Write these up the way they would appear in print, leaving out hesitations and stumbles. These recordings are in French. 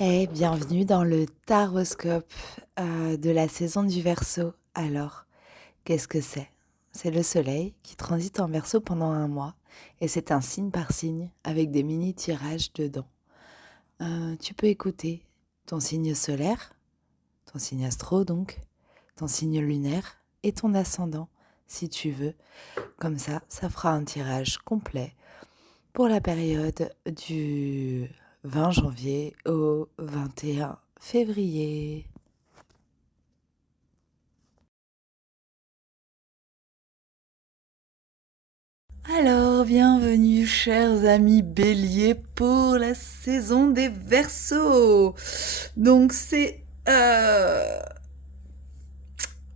Et bienvenue dans le taroscope de la saison du Verseau. Alors, qu'est-ce que c'est? C'est le soleil qui transite en Verseau pendant un mois et c'est un signe par signe avec des mini-tirages dedans. Tu peux écouter ton signe solaire, ton signe astro donc, ton signe lunaire et ton ascendant si tu veux. Comme ça fera un tirage complet pour la période du 20 janvier au 21 février. Alors, bienvenue chers amis béliers pour la saison des Verseaux. Donc c'est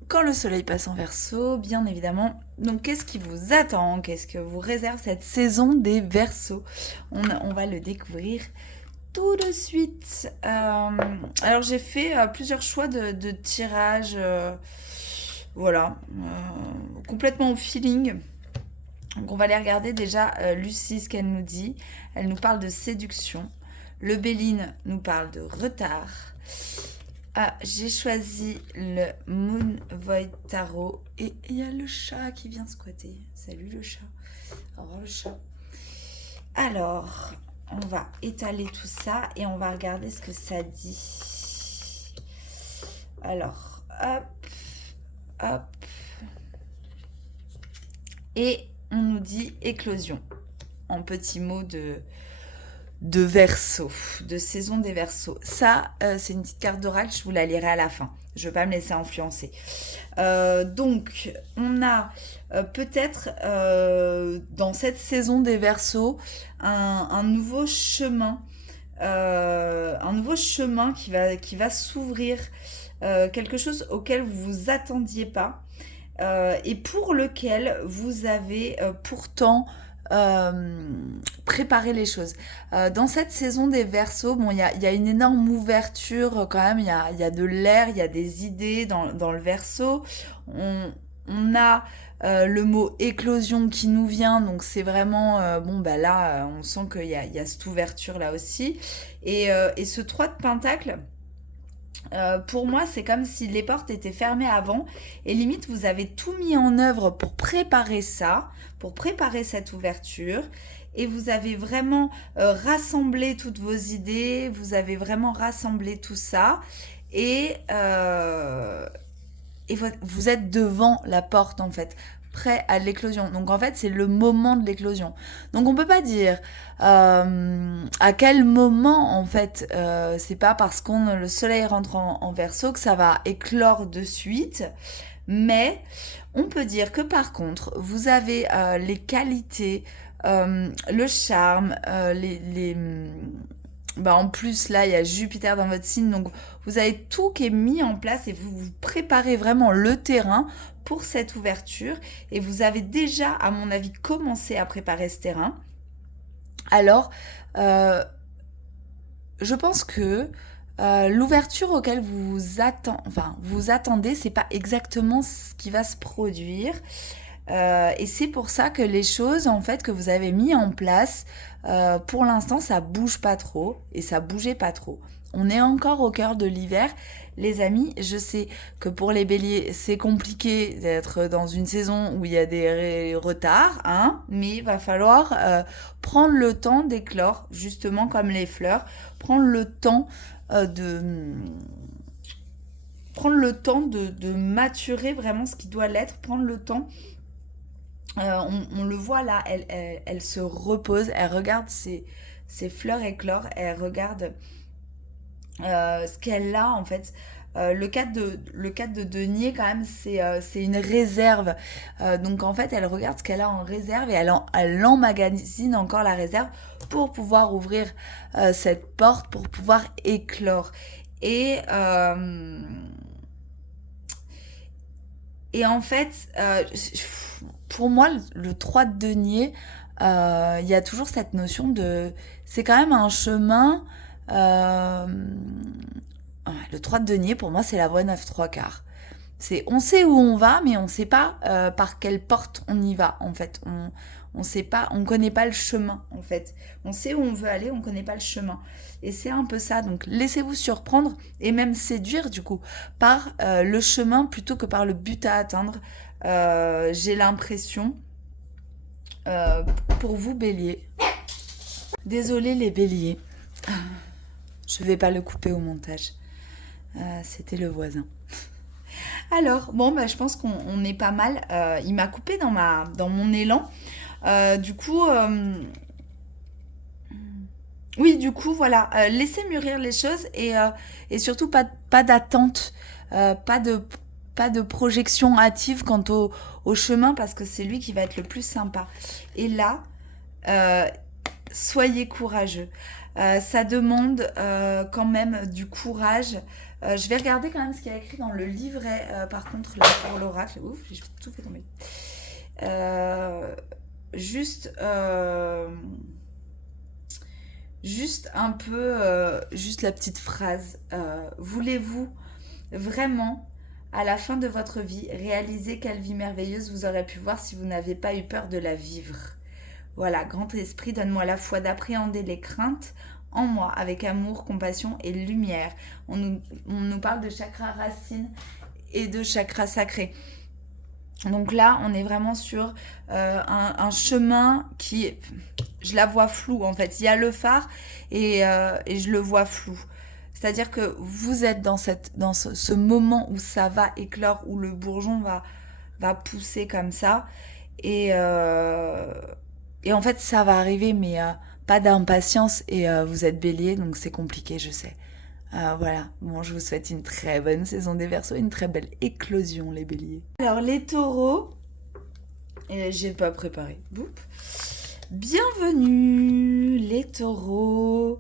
quand le soleil passe en Verseau, bien évidemment. Donc qu'est-ce qui vous attend? Qu'est-ce que vous réserve cette saison des Verseaux? On va le découvrir tout de suite. Alors j'ai fait plusieurs choix de tirage, voilà, complètement au feeling. Donc on va les regarder déjà. Lucie, ce qu'elle nous dit, elle nous parle de séduction. Le Béline nous parle de retard. Ah, j'ai choisi le Moon Void Tarot et il y a le chat qui vient squatter. Salut le chat. Au revoir le chat. Alors, on va étaler tout ça et on va regarder ce que ça dit. Alors, hop, hop. Et on nous dit éclosion, en petits mots de Verseau, de saison des Verseaux. Ça, c'est une petite carte d'oracle, je vous la lirai à la fin. Je ne vais pas me laisser influencer. Donc, on a peut-être dans cette saison des Verseaux un nouveau chemin. Un nouveau chemin qui va s'ouvrir, quelque chose auquel vous vous attendiez pas, et pour lequel vous avez pourtant préparé les choses. Dans cette saison des Verseaux, bon, y a une énorme ouverture quand même, il y a de l'air, il y a des idées dans le Verseau. On a le mot éclosion qui nous vient, donc c'est vraiment, bon, bah là, on sent qu'il y a cette ouverture là aussi. Et ce 3 de Pentacle, pour moi, c'est comme si les portes étaient fermées avant et limite vous avez tout mis en œuvre pour préparer ça, pour préparer cette ouverture et vous avez vraiment rassemblé toutes vos idées, vous avez vraiment rassemblé tout ça et, vous êtes devant la porte en fait, prêt à l'éclosion. Donc en fait, c'est le moment de l'éclosion. Donc on peut pas dire à quel moment en fait. C'est pas parce qu'on le soleil rentre en Verseau que ça va éclore de suite. Mais on peut dire que par contre, vous avez les qualités, le charme, bah en plus là il y a Jupiter dans votre signe, donc vous avez tout qui est mis en place et vous préparez vraiment le terrain pour cette ouverture et vous avez déjà à mon avis commencé à préparer ce terrain. Alors je pense que l'ouverture auquel vous attendez, c'est pas exactement ce qui va se produire. Et c'est pour ça que les choses en fait que vous avez mis en place, pour l'instant, ça bouge pas trop et ça bougeait pas trop. On est encore au cœur de l'hiver. Les amis, je sais que pour les béliers, c'est compliqué d'être dans une saison où il y a des retards, hein, mais il va falloir prendre le temps d'éclore, justement comme les fleurs, prendre le temps de de maturer vraiment ce qui doit l'être, prendre le temps. On le voit là, elle se repose, elle regarde ses fleurs éclore, elle regarde ce qu'elle a en fait. Le 4 de denier quand même c'est une réserve. Donc en fait elle regarde ce qu'elle a en réserve et elle emmagasine encore la réserve pour pouvoir ouvrir cette porte, pour pouvoir éclore. Et, euh, et en fait, pour moi, le 3 de denier, il y a toujours cette notion de... C'est quand même un chemin... euh, le 3 de denier, pour moi, c'est la voie 9 3 quarts. On sait où on va, mais on ne sait pas par quelle porte on y va, en fait. on sait pas, on connaît pas le chemin en fait. On sait où on veut aller, on connaît pas le chemin. Et c'est un peu ça. Donc laissez-vous surprendre et même séduire du coup par le chemin plutôt que par le but à atteindre. J'ai l'impression euh, pour vous Bélier. Désolé les Béliers. Je vais pas le couper au montage. C'était le voisin. Alors, bon, bah, je pense qu'on est pas mal. Il m'a coupé dans mon élan. Du coup, oui, du coup, voilà. Laissez mûrir les choses et surtout pas d'attente, pas de projection hâtive quant au chemin parce que c'est lui qui va être le plus sympa. Et là, euh, soyez courageux. Ça demande quand même du courage. Je vais regarder quand même ce qu'il y a écrit dans le livret, par contre, là, pour l'oracle. Ouf, j'ai tout fait tomber. Euh, juste, juste un peu, juste la petite phrase. Voulez-vous vraiment, à la fin de votre vie, réaliser quelle vie merveilleuse vous aurez pu voir si vous n'avez pas eu peur de la vivre? Voilà, grand esprit, donne-moi la foi d'appréhender les craintes en moi avec amour, compassion et lumière. On nous parle de chakra racine et de chakra sacré. Donc là, on est vraiment sur un chemin qui, je la vois floue en fait. Il y a le phare et je le vois flou. C'est-à-dire que vous êtes dans ce moment où ça va éclore, où le bourgeon va pousser comme ça. Et, euh, et en fait, ça va arriver, mais pas d'impatience. Et vous êtes bélier, donc c'est compliqué, je sais. Voilà, bon, je vous souhaite une très bonne saison des Verseaux, une très belle éclosion, les béliers. Alors, les taureaux, j'ai pas préparé. Boop. Bienvenue, les taureaux.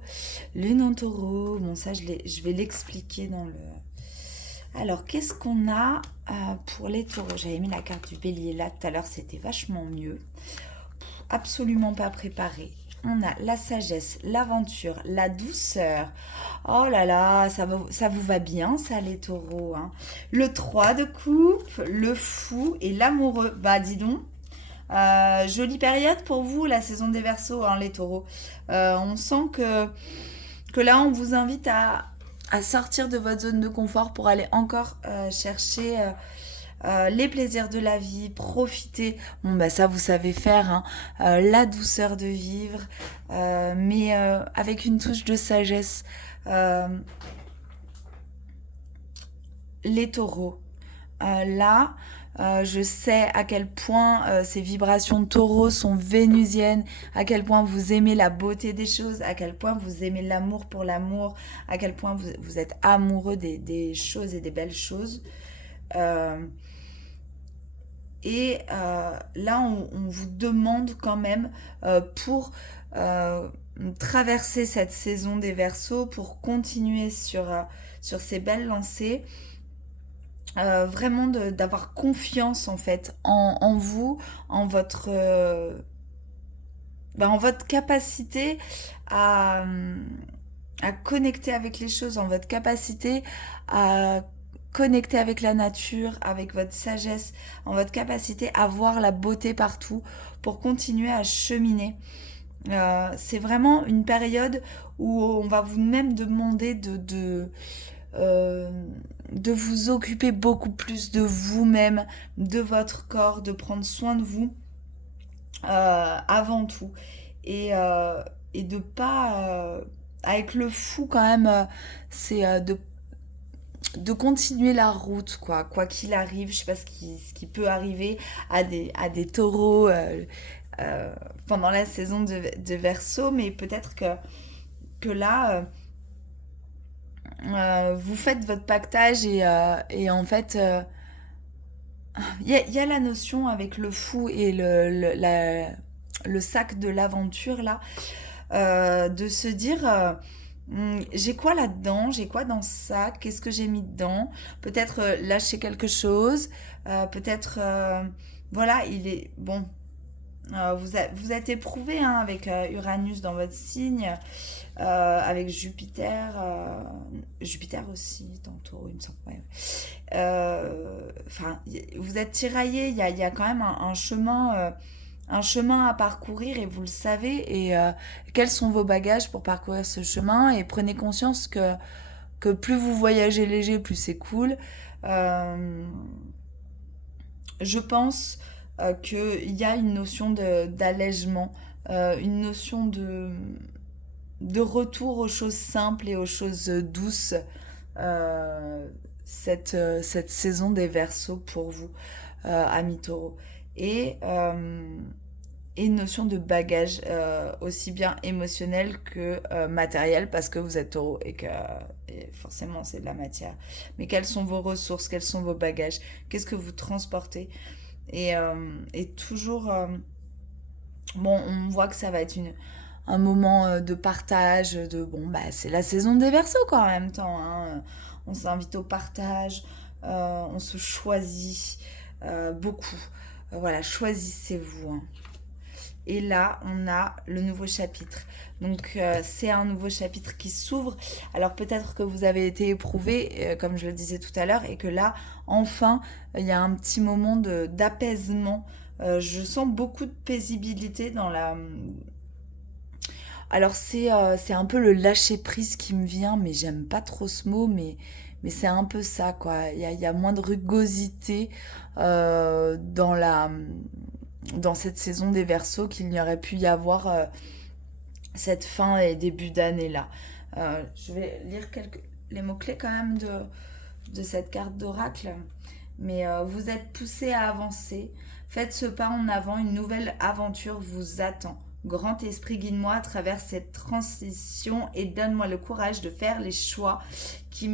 Lune en taureau. Bon, ça, je vais l'expliquer dans le. Alors, qu'est-ce qu'on a pour les taureaux? J'avais mis la carte du bélier là tout à l'heure, c'était vachement mieux. Absolument pas préparé. On a la sagesse, l'aventure, la douceur. Oh là là, ça vous va bien ça les taureaux. Hein. Le 3 de coupe, le fou et l'amoureux. Bah dis donc, jolie période pour vous, la saison des Verseaux, hein, les taureaux. On sent que là, on vous invite à sortir de votre zone de confort pour aller encore chercher les plaisirs de la vie, profiter. Bon, bah ça, vous savez faire, hein, la douceur de vivre, mais avec une touche de sagesse. Les taureaux. Là, je sais à quel point ces vibrations de taureau sont vénusiennes, à quel point vous aimez la beauté des choses, à quel point vous aimez l'amour pour l'amour, à quel point vous êtes amoureux des choses et des belles choses. Là, on vous demande quand même pour traverser cette saison des Verseaux, pour continuer sur ces belles lancées, vraiment d'avoir confiance en fait en vous, en votre capacité à, à connecter avec les choses, en votre capacité à connecter avec la nature, avec votre sagesse, en votre capacité à voir la beauté partout pour continuer à cheminer. C'est vraiment une période où on va vous même demander de vous occuper beaucoup plus de vous-même, de votre corps, de prendre soin de vous avant tout. Et de pas... avec le fou quand même, c'est de continuer la route, quoi qu'il arrive. Je sais pas ce qui peut arriver à des taureaux pendant la saison de Verseau, mais peut-être que là, vous faites votre pactage et en fait, il y a la notion avec le fou et le sac de l'aventure, là, de se dire... j'ai quoi là-dedans? J'ai quoi dans ça? Qu'est-ce que j'ai mis dedans? Peut-être lâcher quelque chose. Peut-être, voilà, il est bon. Vous êtes éprouvé hein, avec Uranus dans votre signe, avec Jupiter, Jupiter aussi dans Taureau, il me semble. Ouais. Enfin, vous êtes tiraillé. Il y a quand même un chemin un chemin à parcourir et vous le savez. Et quels sont vos bagages pour parcourir ce chemin. Et prenez conscience que plus vous voyagez léger, plus c'est cool. Euh, je pense qu'il y a une notion d'allègement, une notion de retour aux choses simples et aux choses douces. euh, cette saison des Verseaux pour vous, amis taureaux. Et, euh, et une notion de bagage aussi bien émotionnel que matériel parce que vous êtes taureau et forcément c'est de la matière. Mais quelles sont vos ressources, quels sont vos bagages, qu'est-ce que vous transportez et toujours, bon, on voit que ça va être un moment de partage, bon, bah, c'est la saison des Verseaux quoi en même temps. Hein. On s'invite au partage, on se choisit beaucoup. Voilà, choisissez-vous. Hein. Et là, on a le nouveau chapitre. Donc, c'est un nouveau chapitre qui s'ouvre. Alors, peut-être que vous avez été éprouvé, comme je le disais tout à l'heure, et que là, enfin, il y a un petit moment d'apaisement. Je sens beaucoup de paisibilité dans la... Alors, c'est un peu le lâcher-prise qui me vient, mais j'aime pas trop ce mot, mais c'est un peu ça, quoi. Il y a moins de rugosité dans cette saison des Verseaux qu'il n'y aurait pu y avoir cette fin et début d'année là. Je vais lire les mots-clés quand même de cette carte d'oracle. Mais vous êtes poussé à avancer. Faites ce pas en avant, une nouvelle aventure vous attend. Grand esprit, guide-moi à travers cette transition et donne-moi le courage de faire les choix qui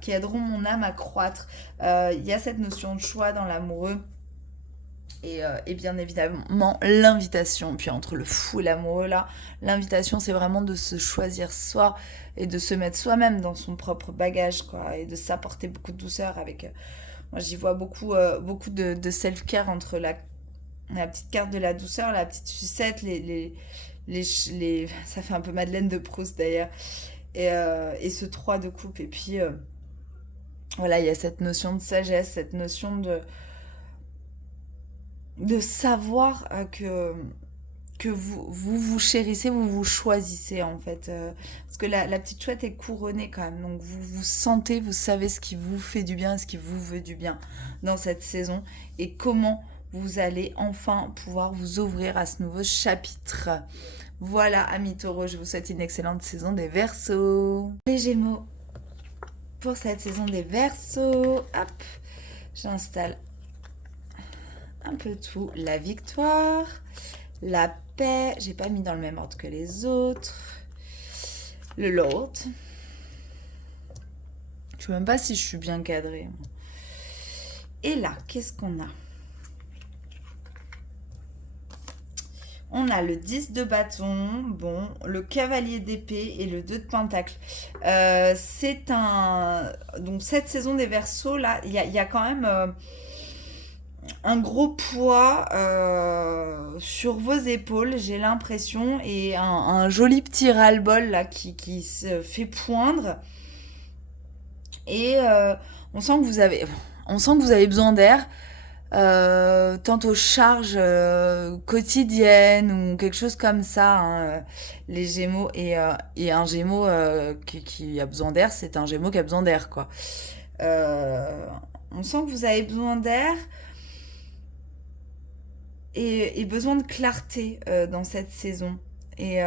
qui aideront mon âme à croître. Il y a cette notion de choix dans l'amoureux. Et bien évidemment, l'invitation. Puis entre le fou et l'amoureux, là, l'invitation, c'est vraiment de se choisir soi et de se mettre soi-même dans son propre bagage, quoi, et de s'apporter beaucoup de douceur avec... moi, j'y vois beaucoup de self-care entre la petite carte de la douceur, la petite sucette, ça fait un peu Madeleine de Proust, d'ailleurs, et ce 3 de coupe. Et puis, voilà, il y a cette notion de sagesse, cette notion de savoir que vous chérissez, vous vous choisissez en fait. Parce que la petite chouette est couronnée quand même. Donc vous vous sentez, vous savez ce qui vous fait du bien, ce qui vous veut du bien dans cette saison. Et comment vous allez enfin pouvoir vous ouvrir à ce nouveau chapitre. Voilà, amis taureaux, je vous souhaite une excellente saison des Verseaux. Les Gémeaux, pour cette saison des Verseaux, hop, j'installe un peu tout. La victoire, la paix, j'ai pas mis dans le même ordre que les autres. Le Lord. Je sais même pas si je suis bien cadrée. Et là, qu'est-ce qu'on a? On a le 10 de bâton, bon, le cavalier d'épée et le 2 de pentacle. C'est un... Donc cette saison des Verseaux, là, il y a quand même... un gros poids sur vos épaules, j'ai l'impression, et un joli petit ras-le-bol là qui se fait poindre. Et on sent que vous avez besoin d'air, tant aux charges quotidiennes ou quelque chose comme ça. Hein, les Gémeaux et un Gémeaux qui a besoin d'air, c'est un Gémeaux qui a besoin d'air, quoi. On sent que vous avez besoin d'air et besoin de clarté dans cette saison. Et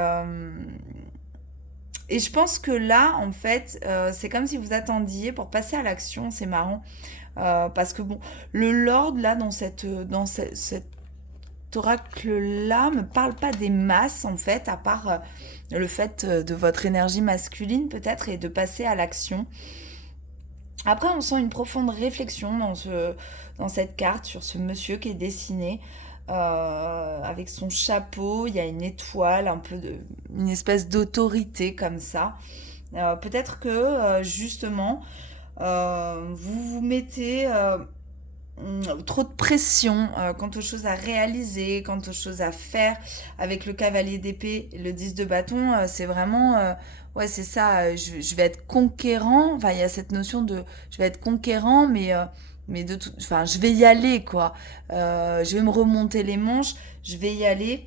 je pense que là, en fait, c'est comme si vous attendiez pour passer à l'action. C'est marrant. Parce que, bon, le Lord, là, dans cet oracle-là, me parle pas des masses, en fait, à part le fait de votre énergie masculine, peut-être, et de passer à l'action. Après, on sent une profonde réflexion dans cette carte sur ce monsieur qui est dessiné avec son chapeau. Il y a une étoile, une espèce d'autorité comme ça. Peut-être que justement, vous vous mettez trop de pression quant aux choses à réaliser, quant aux choses à faire. Avec le cavalier d'épée, le 10 de bâton, c'est vraiment... ouais, c'est ça, je vais être conquérant. Enfin, il y a cette notion de... Je vais être conquérant, mais Mais enfin, je vais y aller, quoi. Je vais me remonter les manches, je vais y aller.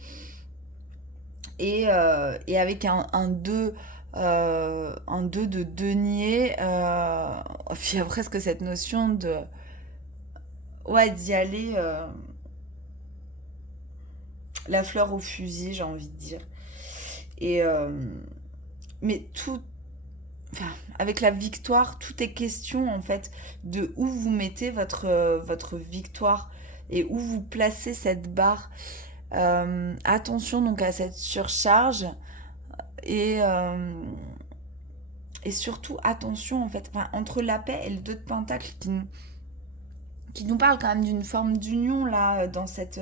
Et avec un 2 un 2 de denier, puis il y a presque cette notion de, ouais, d'y aller la fleur au fusil, j'ai envie de dire. Et, mais tout, enfin, avec la victoire, tout est question en fait de où vous mettez votre victoire et où vous placez cette barre. Attention donc à cette surcharge et, euh, et surtout attention en fait enfin, entre la paix et le 2 de pentacle qui nous parle quand même d'une forme d'union là dans cette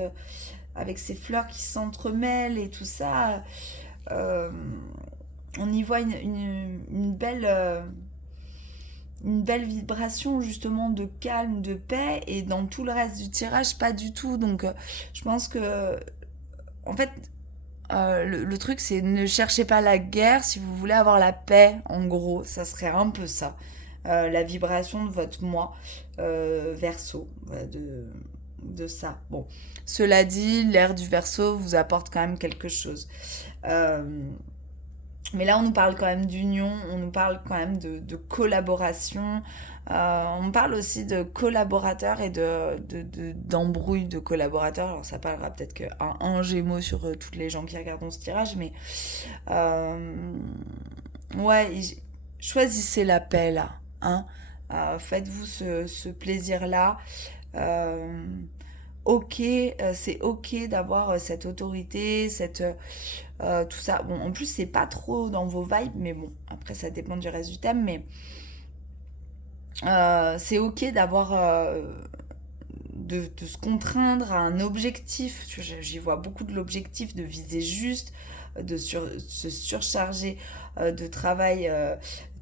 avec ces fleurs qui s'entremêlent et tout ça. euh, on y voit une belle vibration justement de calme, de paix, et dans tout le reste du tirage, pas du tout. Donc je pense que, en fait, le truc, c'est ne cherchez pas la guerre si vous voulez avoir la paix, en gros, ça serait un peu ça. La vibration de votre moi, verso, de ça. Bon, cela dit, l'ère du verso vous apporte quand même quelque chose. Euh, mais là, on nous parle quand même d'union, on nous parle quand même de collaboration, on parle aussi de collaborateurs et d'embrouilles de collaborateurs. Alors, ça parlera peut-être qu'un Gémeaux sur toutes les gens qui regardent ce tirage, mais euh, ouais, choisissez la paix là, hein. Faites-vous ce plaisir-là. Euh, ok, c'est ok d'avoir cette autorité, tout ça. Bon, en plus, c'est pas trop dans vos vibes, mais bon, après, ça dépend du reste du thème, mais c'est ok d'avoir. De se contraindre à un objectif. J'y vois beaucoup de l'objectif de viser juste, se surcharger de travail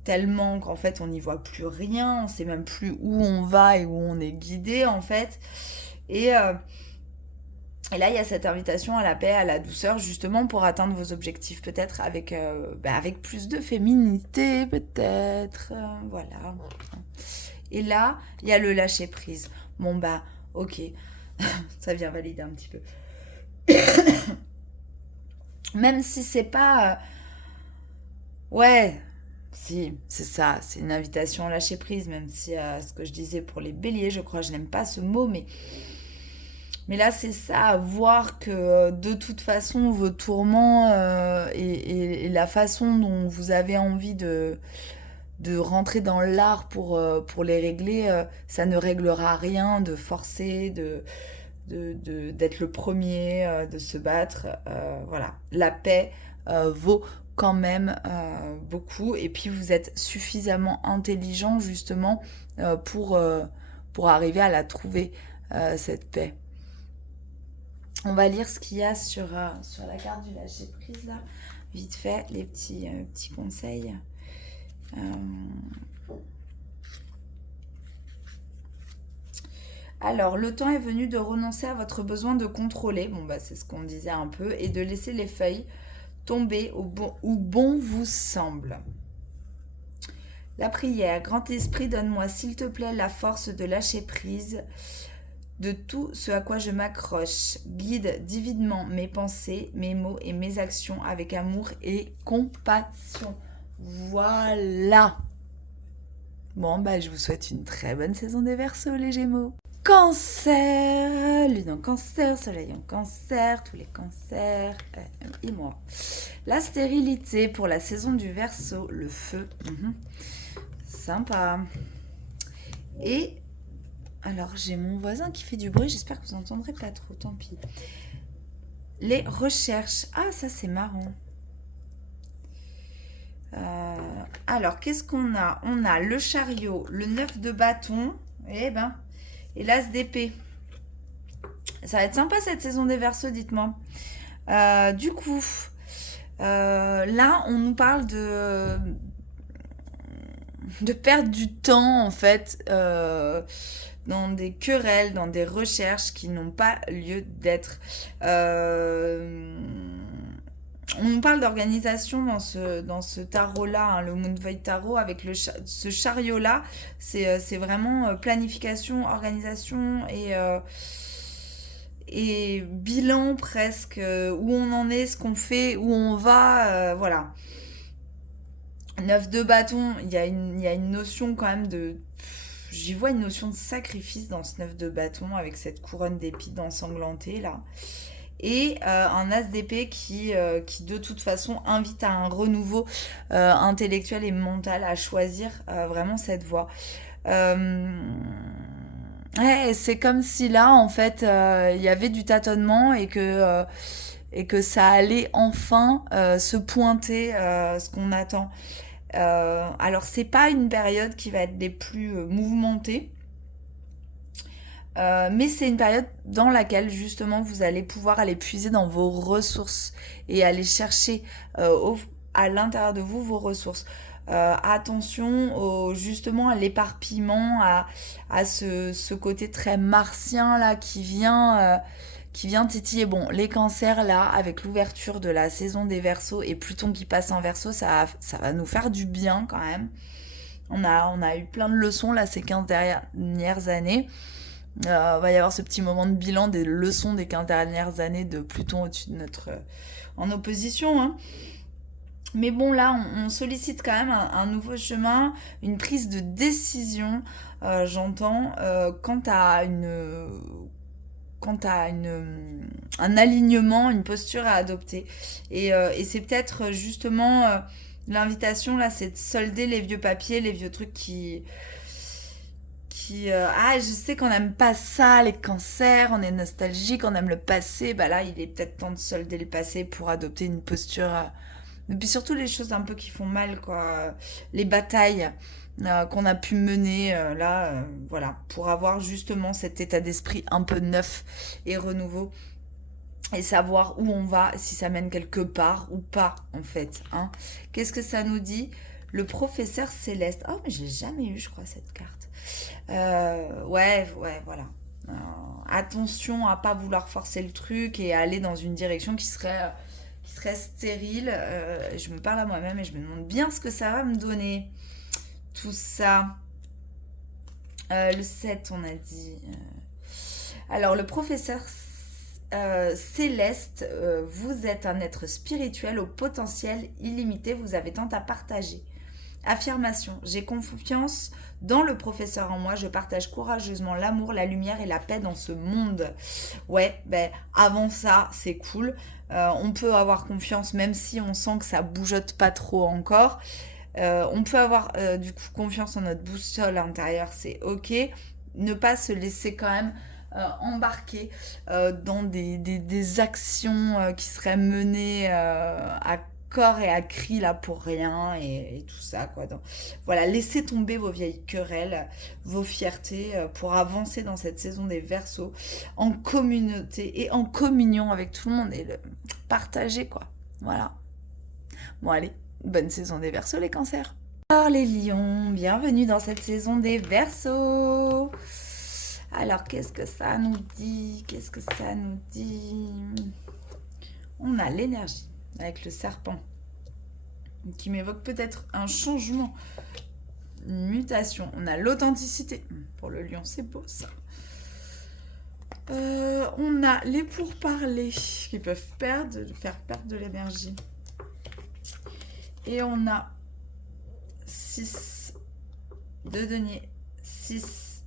tellement qu'en fait on n'y voit plus rien, on sait même plus où on va et où on est guidé en fait. Et, euh, et là, il y a cette invitation à la paix, à la douceur, justement pour atteindre vos objectifs, peut-être avec plus de féminité, peut-être. Voilà. Et là, il y a le lâcher prise. Bon, bah, ok, ça vient valider un petit peu. Même si c'est pas. Ouais, si, c'est ça, c'est une invitation à lâcher prise, même si ce que je disais pour les béliers, je crois, je n'aime pas ce mot, mais là, c'est ça, voir que de toute façon, vos tourments et la façon dont vous avez envie de rentrer dans l'art pour les régler, ça ne réglera rien de forcer, d'être le premier, de se battre. Voilà. La paix vaut quand même beaucoup. Et puis vous êtes suffisamment intelligent justement pour arriver à la trouver, cette paix. On va lire ce qu'il y a sur la carte du lâcher prise là. Vite fait, les petits conseils. Euh, Alors, le temps est venu de renoncer à votre besoin de contrôler, bon bah c'est ce qu'on disait un peu, et de laisser les feuilles tomber où bon vous semble. La prière, grand esprit, donne-moi s'il te plaît la force de lâcher prise de tout ce à quoi je m'accroche. Guide divinement mes pensées, mes mots et mes actions avec amour et compassion. Voilà. Bon, bah, je vous souhaite une très bonne saison des Verseaux, les Gémeaux. Cancer, lune en cancer, soleil en cancer, tous les cancers, et moi. La stérilité pour la saison du Verseau, le feu, sympa. Et alors j'ai mon voisin qui fait du bruit, j'espère que vous n'entendrez pas trop, tant pis. Les recherches, ah ça c'est marrant. Alors qu'est-ce qu'on a? On a le chariot, le 9 de bâton, et l'as d'épée. Ça va être sympa cette saison des Verseaux, dites-moi. Du coup, là, on nous parle de perdre du temps, en fait, dans des querelles, dans des recherches qui n'ont pas lieu d'être. On nous parle d'organisation dans ce tarot-là, hein, le Moon Void Tarot, avec ce chariot-là. C'est vraiment planification, organisation et bilan presque, où on en est, ce qu'on fait, où on va, voilà. 9 de bâton, il y a une notion quand même de... J'y vois une notion de sacrifice dans ce 9 de bâton, avec cette couronne d'épines ensanglantée, là. Et un as d'épée qui de toute façon invite à un renouveau intellectuel et mental, à choisir vraiment cette voie. Ouais, c'est comme si là, en fait, il y avait du tâtonnement et que ça allait enfin se pointer ce qu'on attend. Alors, c'est pas une période qui va être des plus mouvementées. Mais c'est une période dans laquelle justement vous allez pouvoir aller puiser dans vos ressources et aller chercher à l'intérieur de vous vos ressources. Attention justement à l'éparpillement, à ce côté très martien là qui vient titiller. Bon, les cancers là, avec l'ouverture de la saison des Verseaux et Pluton qui passe en Verseau, ça va nous faire du bien quand même. On a eu plein de leçons là ces 15 dernières années. Va y avoir ce petit moment de bilan des leçons des 15 dernières années de Pluton au-dessus de notre... en opposition, hein. Mais bon, là, on sollicite quand même un nouveau chemin, une prise de décision, j'entends, quant à un alignement, une posture à adopter. Et c'est peut-être justement l'invitation, là, c'est de solder les vieux papiers, les vieux trucs je sais qu'on n'aime pas ça, les cancers, on est nostalgique, on aime le passé. Bah là, il est peut-être temps de solder le passé pour adopter une posture. Et puis surtout les choses un peu qui font mal, quoi. Les batailles qu'on a pu mener voilà, pour avoir justement cet état d'esprit un peu neuf et renouveau. Et savoir où on va, si ça mène quelque part ou pas, en fait. Hein. Qu'est-ce que ça nous dit ? Le professeur céleste. Oh, mais je l'ai jamais eu, je crois, cette carte. Ouais, voilà. Attention à pas vouloir forcer le truc et à aller dans une direction qui serait stérile. Je me parle à moi-même et je me demande bien ce que ça va me donner. Tout ça. Le 7, on a dit. Alors, le professeur céleste, vous êtes un être spirituel au potentiel illimité. Vous avez tant à partager. Affirmation. J'ai confiance dans le professeur en moi. Je partage courageusement l'amour, la lumière et la paix dans ce monde. Ouais, avant ça, c'est cool. On peut avoir confiance même si on sent que ça bougeote pas trop encore. On peut avoir du coup confiance en notre boussole intérieure, c'est ok. Ne pas se laisser quand même embarquer dans des actions qui seraient menées à corps et à cri là pour rien et tout ça quoi. Donc, voilà, laissez tomber vos vieilles querelles, vos fiertés pour avancer dans cette saison des Verseaux en communauté et en communion avec tout le monde et le partager quoi. Voilà. Bon allez, bonne saison des Verseaux les cancers. Alors les lions, bienvenue dans cette saison des Verseaux. Alors qu'est-ce que ça nous dit ? On a l'énergie avec le serpent qui m'évoque peut-être un changement, une mutation. On a l'authenticité. Pour le lion, c'est beau ça. On a les pourparlers qui peuvent faire perdre de l'énergie. Et on a 6 de denier, 6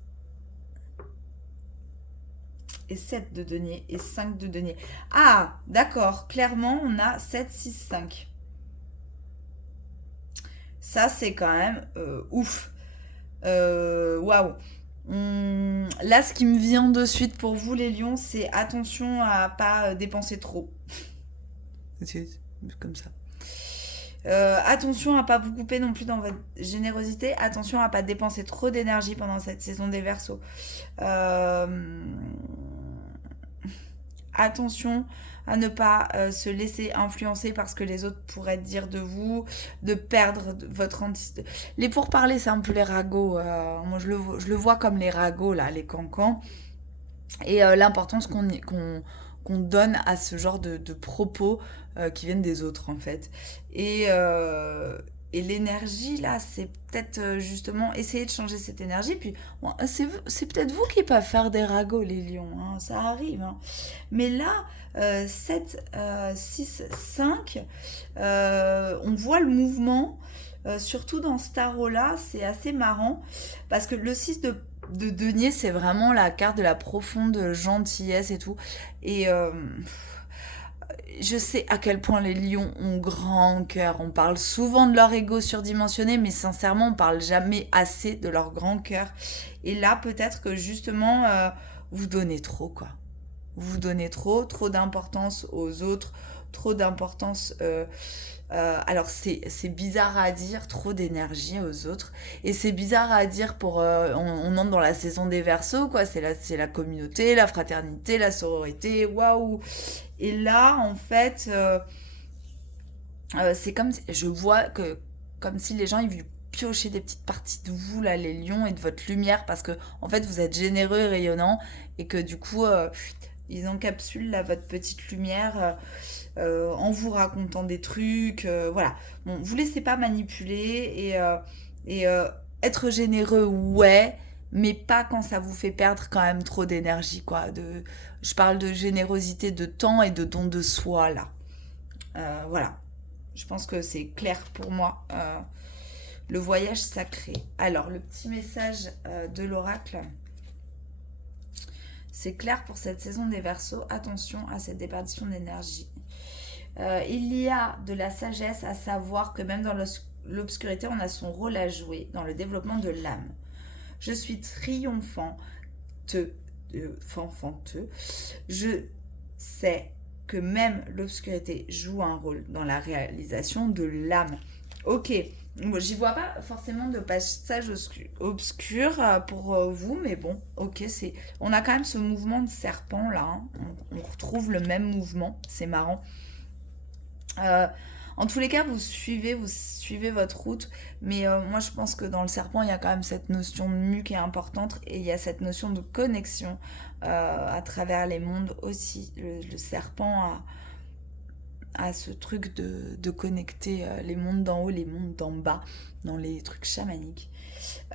et 7 de denier et 5 de denier. Ah, d'accord, clairement, on a 7, 6, 5. Ça, c'est quand même ouf. Waouh. Là, ce qui me vient de suite pour vous, les lions, c'est attention à pas dépenser trop. C'est comme ça. Attention à pas vous couper non plus dans votre générosité. Attention à pas dépenser trop d'énergie pendant cette saison des Verseaux. Attention à ne pas se laisser influencer par ce que les autres pourraient dire de vous, de perdre votre identité. Les pourparlers, c'est un peu les ragots. Moi, je le vois comme les ragots, là, les cancans. Et l'importance qu'on qu'on donne à ce genre de propos qui viennent des autres, en fait. Et l'énergie, là, c'est peut-être justement essayer de changer cette énergie. Puis, bon, c'est peut-être vous qui pas faire des ragots, les lions, hein, ça arrive. Hein. Mais là, 7, 6, 5, on voit le mouvement. Surtout dans ce tarot-là, c'est assez marrant parce que le 6 de denier, c'est vraiment la carte de la profonde gentillesse et tout. Et je sais à quel point les lions ont grand cœur. On parle souvent de leur ego surdimensionné, mais sincèrement, on parle jamais assez de leur grand cœur. Et là, peut-être que justement, vous donnez trop, quoi. Vous donnez trop d'importance aux autres, trop d'importance. Alors c'est bizarre à dire, trop d'énergie aux autres. Et c'est bizarre à dire pour... on entre dans la saison des Verseaux, quoi. C'est la communauté, la fraternité, la sororité, waouh. Et là, en fait, c'est comme si, je vois que comme si les gens ils veulent piocher des petites parties de vous là, les lions, et de votre lumière, parce que en fait vous êtes généreux et rayonnant, et que du coup ils encapsulent là votre petite lumière en vous racontant des trucs, voilà. Bon, vous laissez pas manipuler et être généreux, ouais. Mais pas quand ça vous fait perdre quand même trop d'énergie, quoi. Je parle de générosité de temps et de don de soi, là. Voilà. Je pense que c'est clair pour moi. Le voyage sacré. Alors, le petit message de l'oracle. C'est clair pour cette saison des Verseaux. Attention à cette déperdition d'énergie. Il y a de la sagesse à savoir que même dans l'obscurité, on a son rôle à jouer dans le développement de l'âme. Je suis fanfanteux. Je sais que même l'obscurité joue un rôle dans la réalisation de l'âme. Ok, j'y vois pas forcément de passage obscur pour vous, mais bon, ok, on a quand même ce mouvement de serpent là, hein. On retrouve le même mouvement, c'est marrant. En tous les cas, vous suivez votre route, mais moi je pense que dans le serpent, il y a quand même cette notion de mu qui est importante, et il y a cette notion de connexion à travers les mondes aussi. Le serpent a ce truc de connecter les mondes d'en haut, les mondes d'en bas, dans les trucs chamaniques.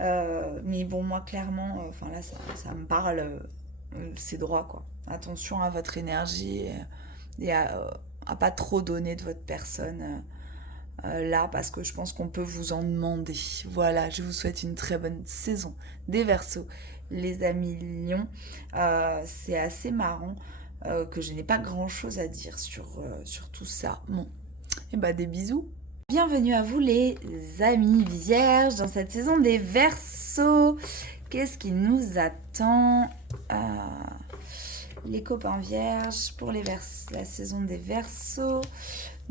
Mais bon, moi clairement, enfin là, ça me parle, c'est droit, quoi. Attention à votre énergie et à pas trop donner de votre personne là, parce que je pense qu'on peut vous en demander. Voilà, je vous souhaite une très bonne saison des Verseaux, les amis lions. C'est assez marrant que je n'ai pas grand chose à dire sur tout ça. Bon, et bah des bisous. Bienvenue à vous les amis vierges dans cette saison des Verseaux. Qu'est-ce qui nous attend les copains vierges pour la saison des Verseaux?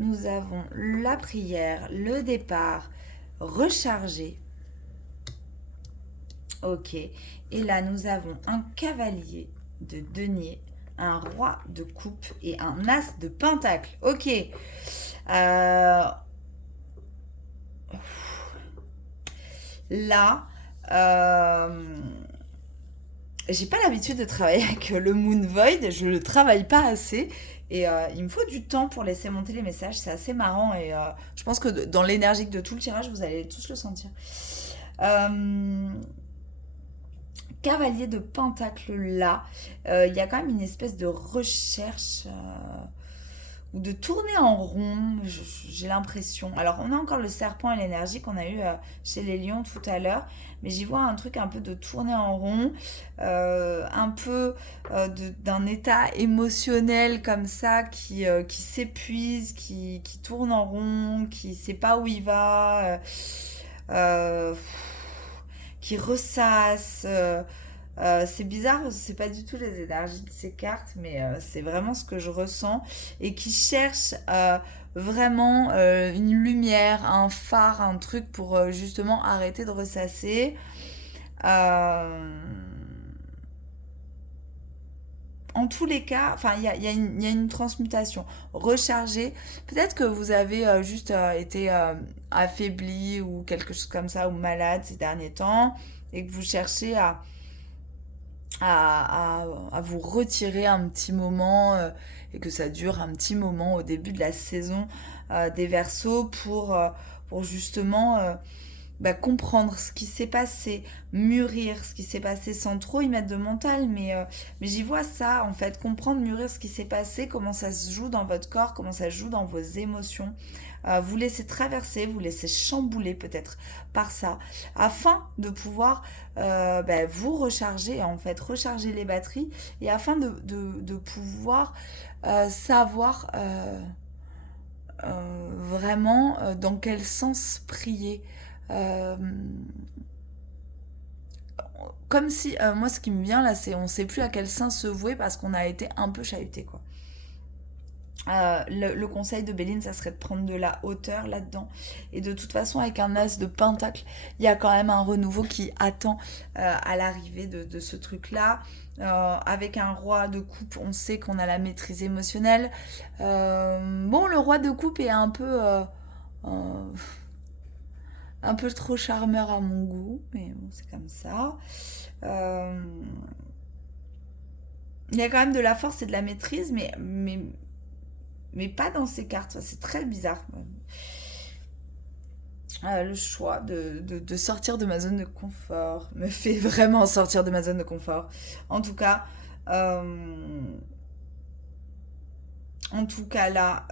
Nous avons la prière, le départ, recharger. Ok. Et là, nous avons un cavalier de denier, un roi de coupe et un as de pentacle. Ok. Là, j'ai pas l'habitude de travailler avec le Moon Void, je le travaille pas assez. Et il me faut du temps pour laisser monter les messages, c'est assez marrant. Et je pense que dans l'énergie de tout le tirage, vous allez tous le sentir. Cavalier de pentacle là, il y a quand même une espèce de recherche ou de tourner en rond, j'ai l'impression. Alors on a encore le serpent et l'énergie qu'on a eu chez les lions tout à l'heure, mais j'y vois un truc un peu de tourner en rond, un peu d'un état émotionnel comme ça qui s'épuise, qui tourne en rond, qui sait pas où il va, qui ressasse. C'est bizarre, c'est pas du tout les énergies de ces cartes, mais c'est vraiment ce que je ressens, et qui cherche vraiment une lumière, un phare, un truc pour justement arrêter de ressasser. En tous les cas, enfin, il y a une transmutation. Recharger. Peut-être que vous avez juste été affaibli ou quelque chose comme ça, ou malade ces derniers temps, et que vous cherchez à vous retirer un petit moment et que ça dure un petit moment au début de la saison des Verseaux pour justement comprendre ce qui s'est passé, mûrir ce qui s'est passé sans trop y mettre de mental, mais j'y vois ça en fait, comprendre, mûrir ce qui s'est passé, comment ça se joue dans votre corps, comment ça se joue dans vos émotions. Vous laisser traverser, vous laisser chambouler peut-être par ça, afin de pouvoir vous recharger en fait, recharger les batteries, et afin de pouvoir savoir vraiment dans quel sens prier. Euh, Comme si, moi ce qui me vient là, c'est on sait plus à quel sens se vouer parce qu'on a été un peu chahuté quoi. Le conseil de Béline, ça serait de prendre de la hauteur là-dedans. Et de toute façon, avec un as de pentacle, il y a quand même un renouveau qui attend à l'arrivée de ce truc-là. Avec un roi de coupe, on sait qu'on a la maîtrise émotionnelle. Bon, le roi de coupe est euh, un peu trop charmeur à mon goût, mais bon, c'est comme ça. Euh, il y a quand même de la force et de la maîtrise, mais pas dans ces cartes. C'est très bizarre. Le choix de sortir de ma zone de confort me fait vraiment sortir de ma zone de confort. En tout cas, euh, là,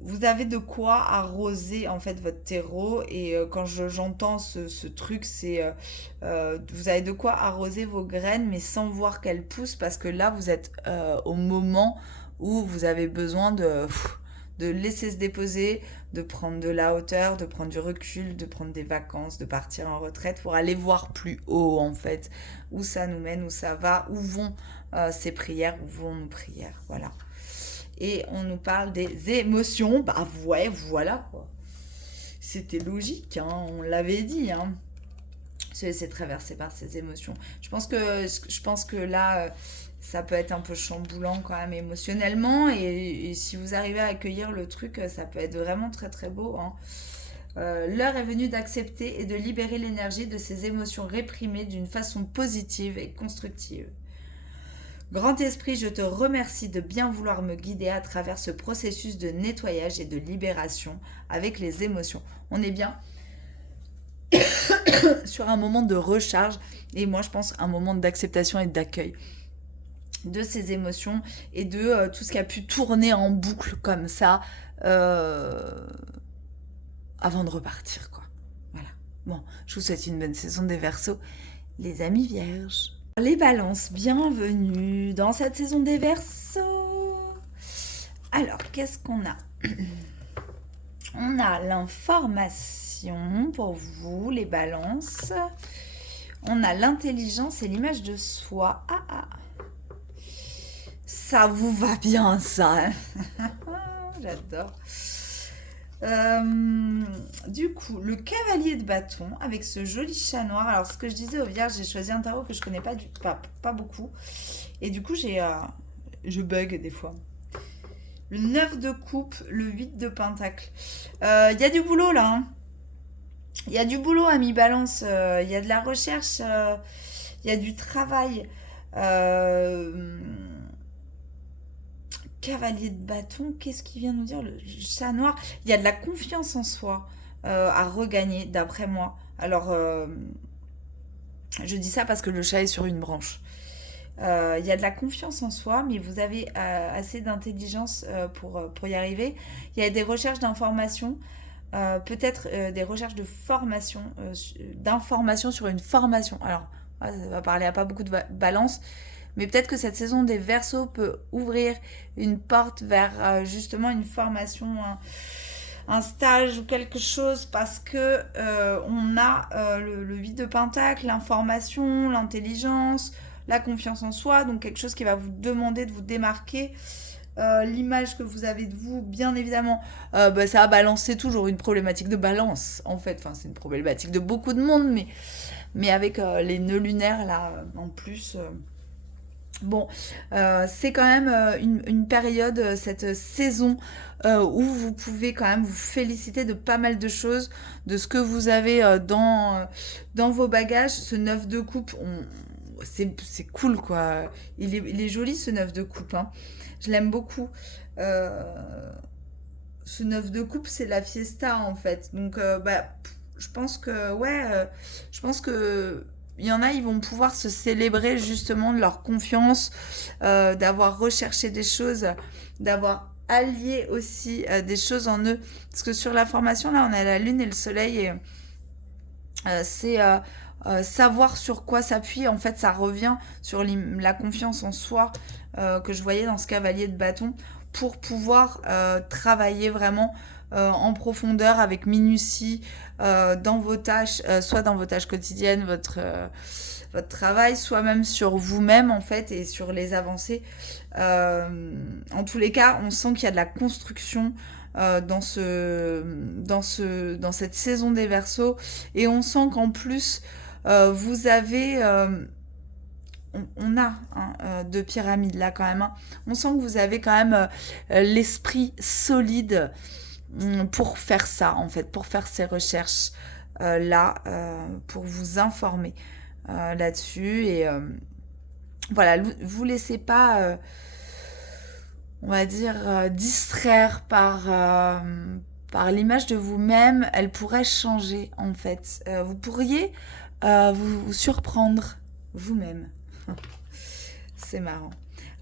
vous avez de quoi arroser en fait votre terreau et quand j'entends ce truc c'est vous avez de quoi arroser vos graines mais sans voir qu'elles poussent parce que là vous êtes au moment où vous avez besoin de laisser se déposer, de prendre de la hauteur, de prendre du recul, de prendre des vacances, de partir en retraite pour aller voir plus haut en fait où ça nous mène, où ça va, où vont ces prières, où vont nos prières, voilà. Et on nous parle des émotions. Bah ouais, voilà quoi. C'était logique, hein, on l'avait dit. Hein. Se laisser traverser par ces émotions. Je pense que là, ça peut être un peu chamboulant quand même émotionnellement. Et si vous arrivez à accueillir le truc, ça peut être vraiment très très beau. Hein. L'heure est venue d'accepter et de libérer l'énergie de ces émotions réprimées d'une façon positive et constructive. Grand Esprit, je te remercie de bien vouloir me guider à travers ce processus de nettoyage et de libération avec les émotions. On est bien sur un moment de recharge et moi je pense un moment d'acceptation et d'accueil de ces émotions et de tout ce qui a pu tourner en boucle comme ça euh, avant de repartir quoi. Voilà. Bon, je vous souhaite une bonne saison des Verseaux, les amis vierges. Les balances, bienvenue dans cette saison des Verseaux. Alors, qu'est-ce qu'on a? On a l'information pour vous, les balances. On a l'intelligence et l'image de soi. Ça vous va bien, ça. Hein. J'adore. Du coup, le cavalier de bâton avec ce joli chat noir. Alors, ce que je disais aux vierges, j'ai choisi un tarot que je connais pas beaucoup. Et du coup, je bug des fois. Le 9 de coupe, le 8 de pentacle. Il y a du boulot là. Hein. Il y a du boulot, ami Balance. Il y a de la recherche. Il y a du travail. Cavalier de bâton, qu'est-ce qu'il vient nous dire le chat noir? Il y a de la confiance en soi à regagner, d'après moi. Alors, je dis ça parce que le chat est sur une branche. Il y a de la confiance en soi, mais vous avez assez d'intelligence pour y arriver. Il y a des recherches d'informations, peut-être des recherches de formation, d'informations sur une formation. Alors, ça va parler à pas beaucoup de balance, mais peut-être que cette saison des Verseaux peut ouvrir une porte vers justement une formation, un stage ou quelque chose, parce que on a le 8 de Pentacle, l'information, l'intelligence, la confiance en soi, donc quelque chose qui va vous demander de vous démarquer. L'image que vous avez de vous, bien évidemment, ça a balancé toujours une problématique de balance, en fait. Enfin, c'est une problématique de beaucoup de monde, mais avec les nœuds lunaires, là, en plus, Bon, c'est quand même une période, cette saison, où vous pouvez quand même vous féliciter de pas mal de choses, de ce que vous avez dans vos bagages. Ce 9 de coupe, c'est cool quoi. Il est joli ce 9 de coupe, hein. Je l'aime beaucoup. Euh, Ce 9 de coupe, c'est la fiesta en fait. Donc, je pense que, ouais, je pense que il y en a, ils vont pouvoir se célébrer justement de leur confiance, d'avoir recherché des choses, d'avoir allié aussi des choses en eux. Parce que sur la formation, là, on a la lune et le soleil et c'est savoir sur quoi s'appuyer. En fait, ça revient sur la confiance en soi que je voyais dans ce cavalier de bâton pour pouvoir travailler vraiment en profondeur avec minutie dans vos tâches, soit dans vos tâches quotidiennes, votre travail, soit même sur vous-même en fait et sur les avancées. En tous les cas, on sent qu'il y a de la construction dans cette saison des Verseaux et on sent qu'en plus vous avez on a hein, deux pyramides là quand même, hein. On sent que vous avez quand même l'esprit solide pour faire ça en fait, pour faire ces recherches là, pour vous informer là-dessus et voilà, vous laissez pas on va dire distraire par l'image de vous-même. Elle pourrait changer en fait. Vous pourriez vous surprendre vous-même. C'est marrant.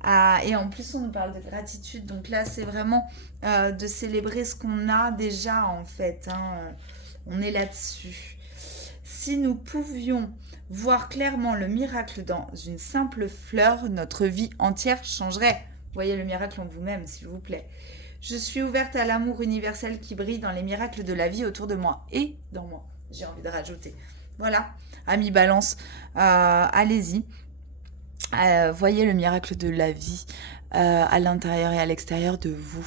Ah, et en plus, on nous parle de gratitude. Donc là, c'est vraiment de célébrer ce qu'on a déjà, en fait, hein. On est là-dessus. Si nous pouvions voir clairement le miracle dans une simple fleur, notre vie entière changerait. Voyez le miracle en vous-même, s'il vous plaît. Je suis ouverte à l'amour universel qui brille dans les miracles de la vie autour de moi et dans moi. J'ai envie de rajouter. Voilà, amis balance, allez-y. Voyez le miracle de la vie à l'intérieur et à l'extérieur de vous.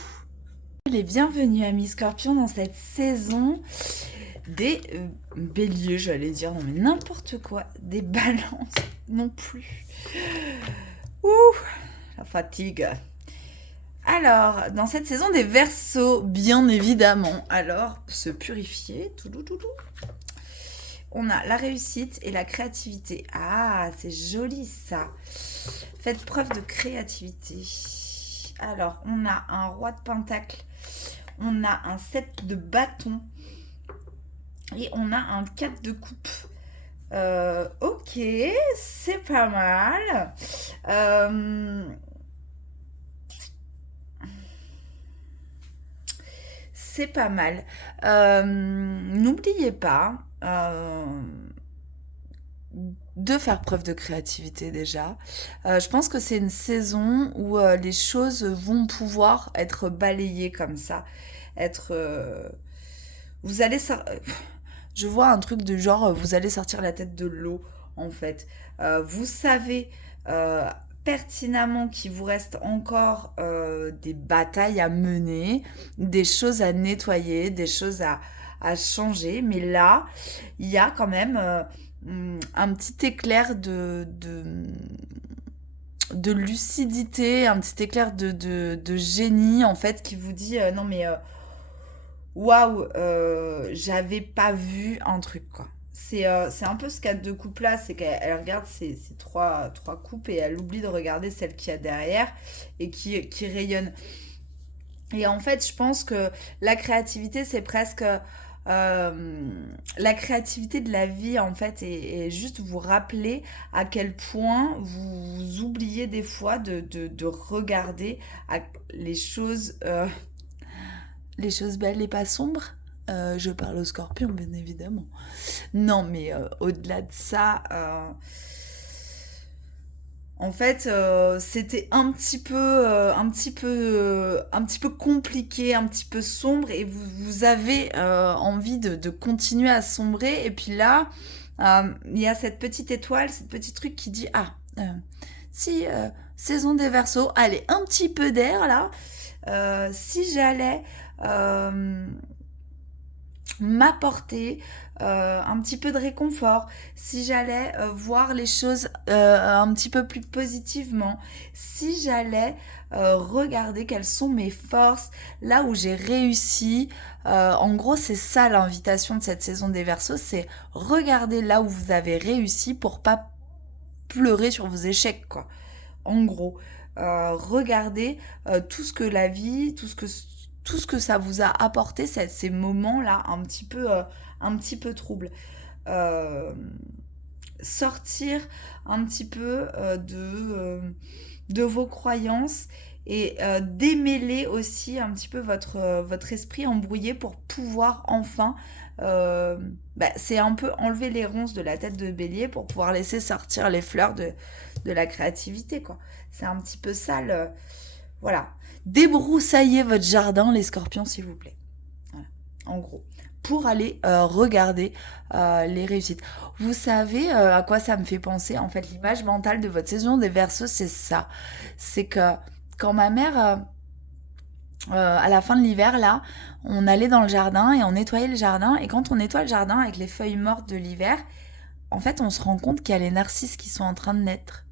Les bienvenus amis Scorpions dans cette saison des béliers, j'allais dire, non mais n'importe quoi, des balances non plus. Ouh, la fatigue. Alors, dans cette saison des Verseaux, bien évidemment, alors se purifier, tout. On a la réussite et la créativité. Ah, c'est joli ça. Faites preuve de créativité. Alors, on a un roi de pentacle, on a un 7 de bâton et on a un 4 de coupe. Ok, c'est pas mal. C'est pas mal. N'oubliez pas de faire preuve de créativité déjà. Je pense que c'est une saison où les choses vont pouvoir être balayées comme ça. Être... vous allez... Je vois un truc du genre, vous allez sortir la tête de l'eau, en fait. Vous savez pertinemment qu'il vous reste encore des batailles à mener, des choses à nettoyer, des choses à changer. Mais là, il y a quand même un petit éclair de lucidité, un petit éclair de génie, en fait, qui vous dit non mais waouh, j'avais pas vu un truc, quoi. C'est un peu ce cas de coupe là, c'est qu'elle regarde ces trois coupes et elle oublie de regarder celle qu'il y a derrière et qui rayonne. Et en fait, je pense que la créativité, c'est presque la créativité de la vie, en fait, et juste vous rappeler à quel point vous oubliez des fois de regarder les choses belles et pas sombres. Je parle aux scorpions, bien évidemment. Non, mais au-delà de ça, en fait, c'était un petit peu compliqué, un petit peu sombre, et vous avez envie de continuer à sombrer. Et puis là, il y a cette petite étoile, cette petite truc qui dit si saison des Verseaux, allez, un petit peu d'air là. Si j'allais m'apporter un petit peu de réconfort, si j'allais voir les choses un petit peu plus positivement, si j'allais regarder quelles sont mes forces, là où j'ai réussi. En gros, c'est ça l'invitation de cette saison des Verseaux, c'est regarder là où vous avez réussi pour pas pleurer sur vos échecs, quoi. En gros, regardez tout ce que la vie, tout ce que ça vous a apporté, ces moments-là un petit peu troubles. Euh, Sortir un petit peu de vos croyances et démêler aussi un petit peu votre esprit embrouillé pour pouvoir enfin c'est un peu enlever les ronces de la tête de bélier pour pouvoir laisser sortir les fleurs de la créativité, quoi. C'est un petit peu ça le... Voilà. Débroussaillez votre jardin, les scorpions, s'il vous plaît. Voilà. En gros. Pour aller regarder les réussites. Vous savez à quoi ça me fait penser? En fait, l'image mentale de votre saison des Verseaux, c'est ça. C'est que quand ma mère, à la fin de l'hiver, là, on allait dans le jardin et on nettoyait le jardin. Et quand on nettoie le jardin avec les feuilles mortes de l'hiver, en fait, on se rend compte qu'il y a les narcisses qui sont en train de naître.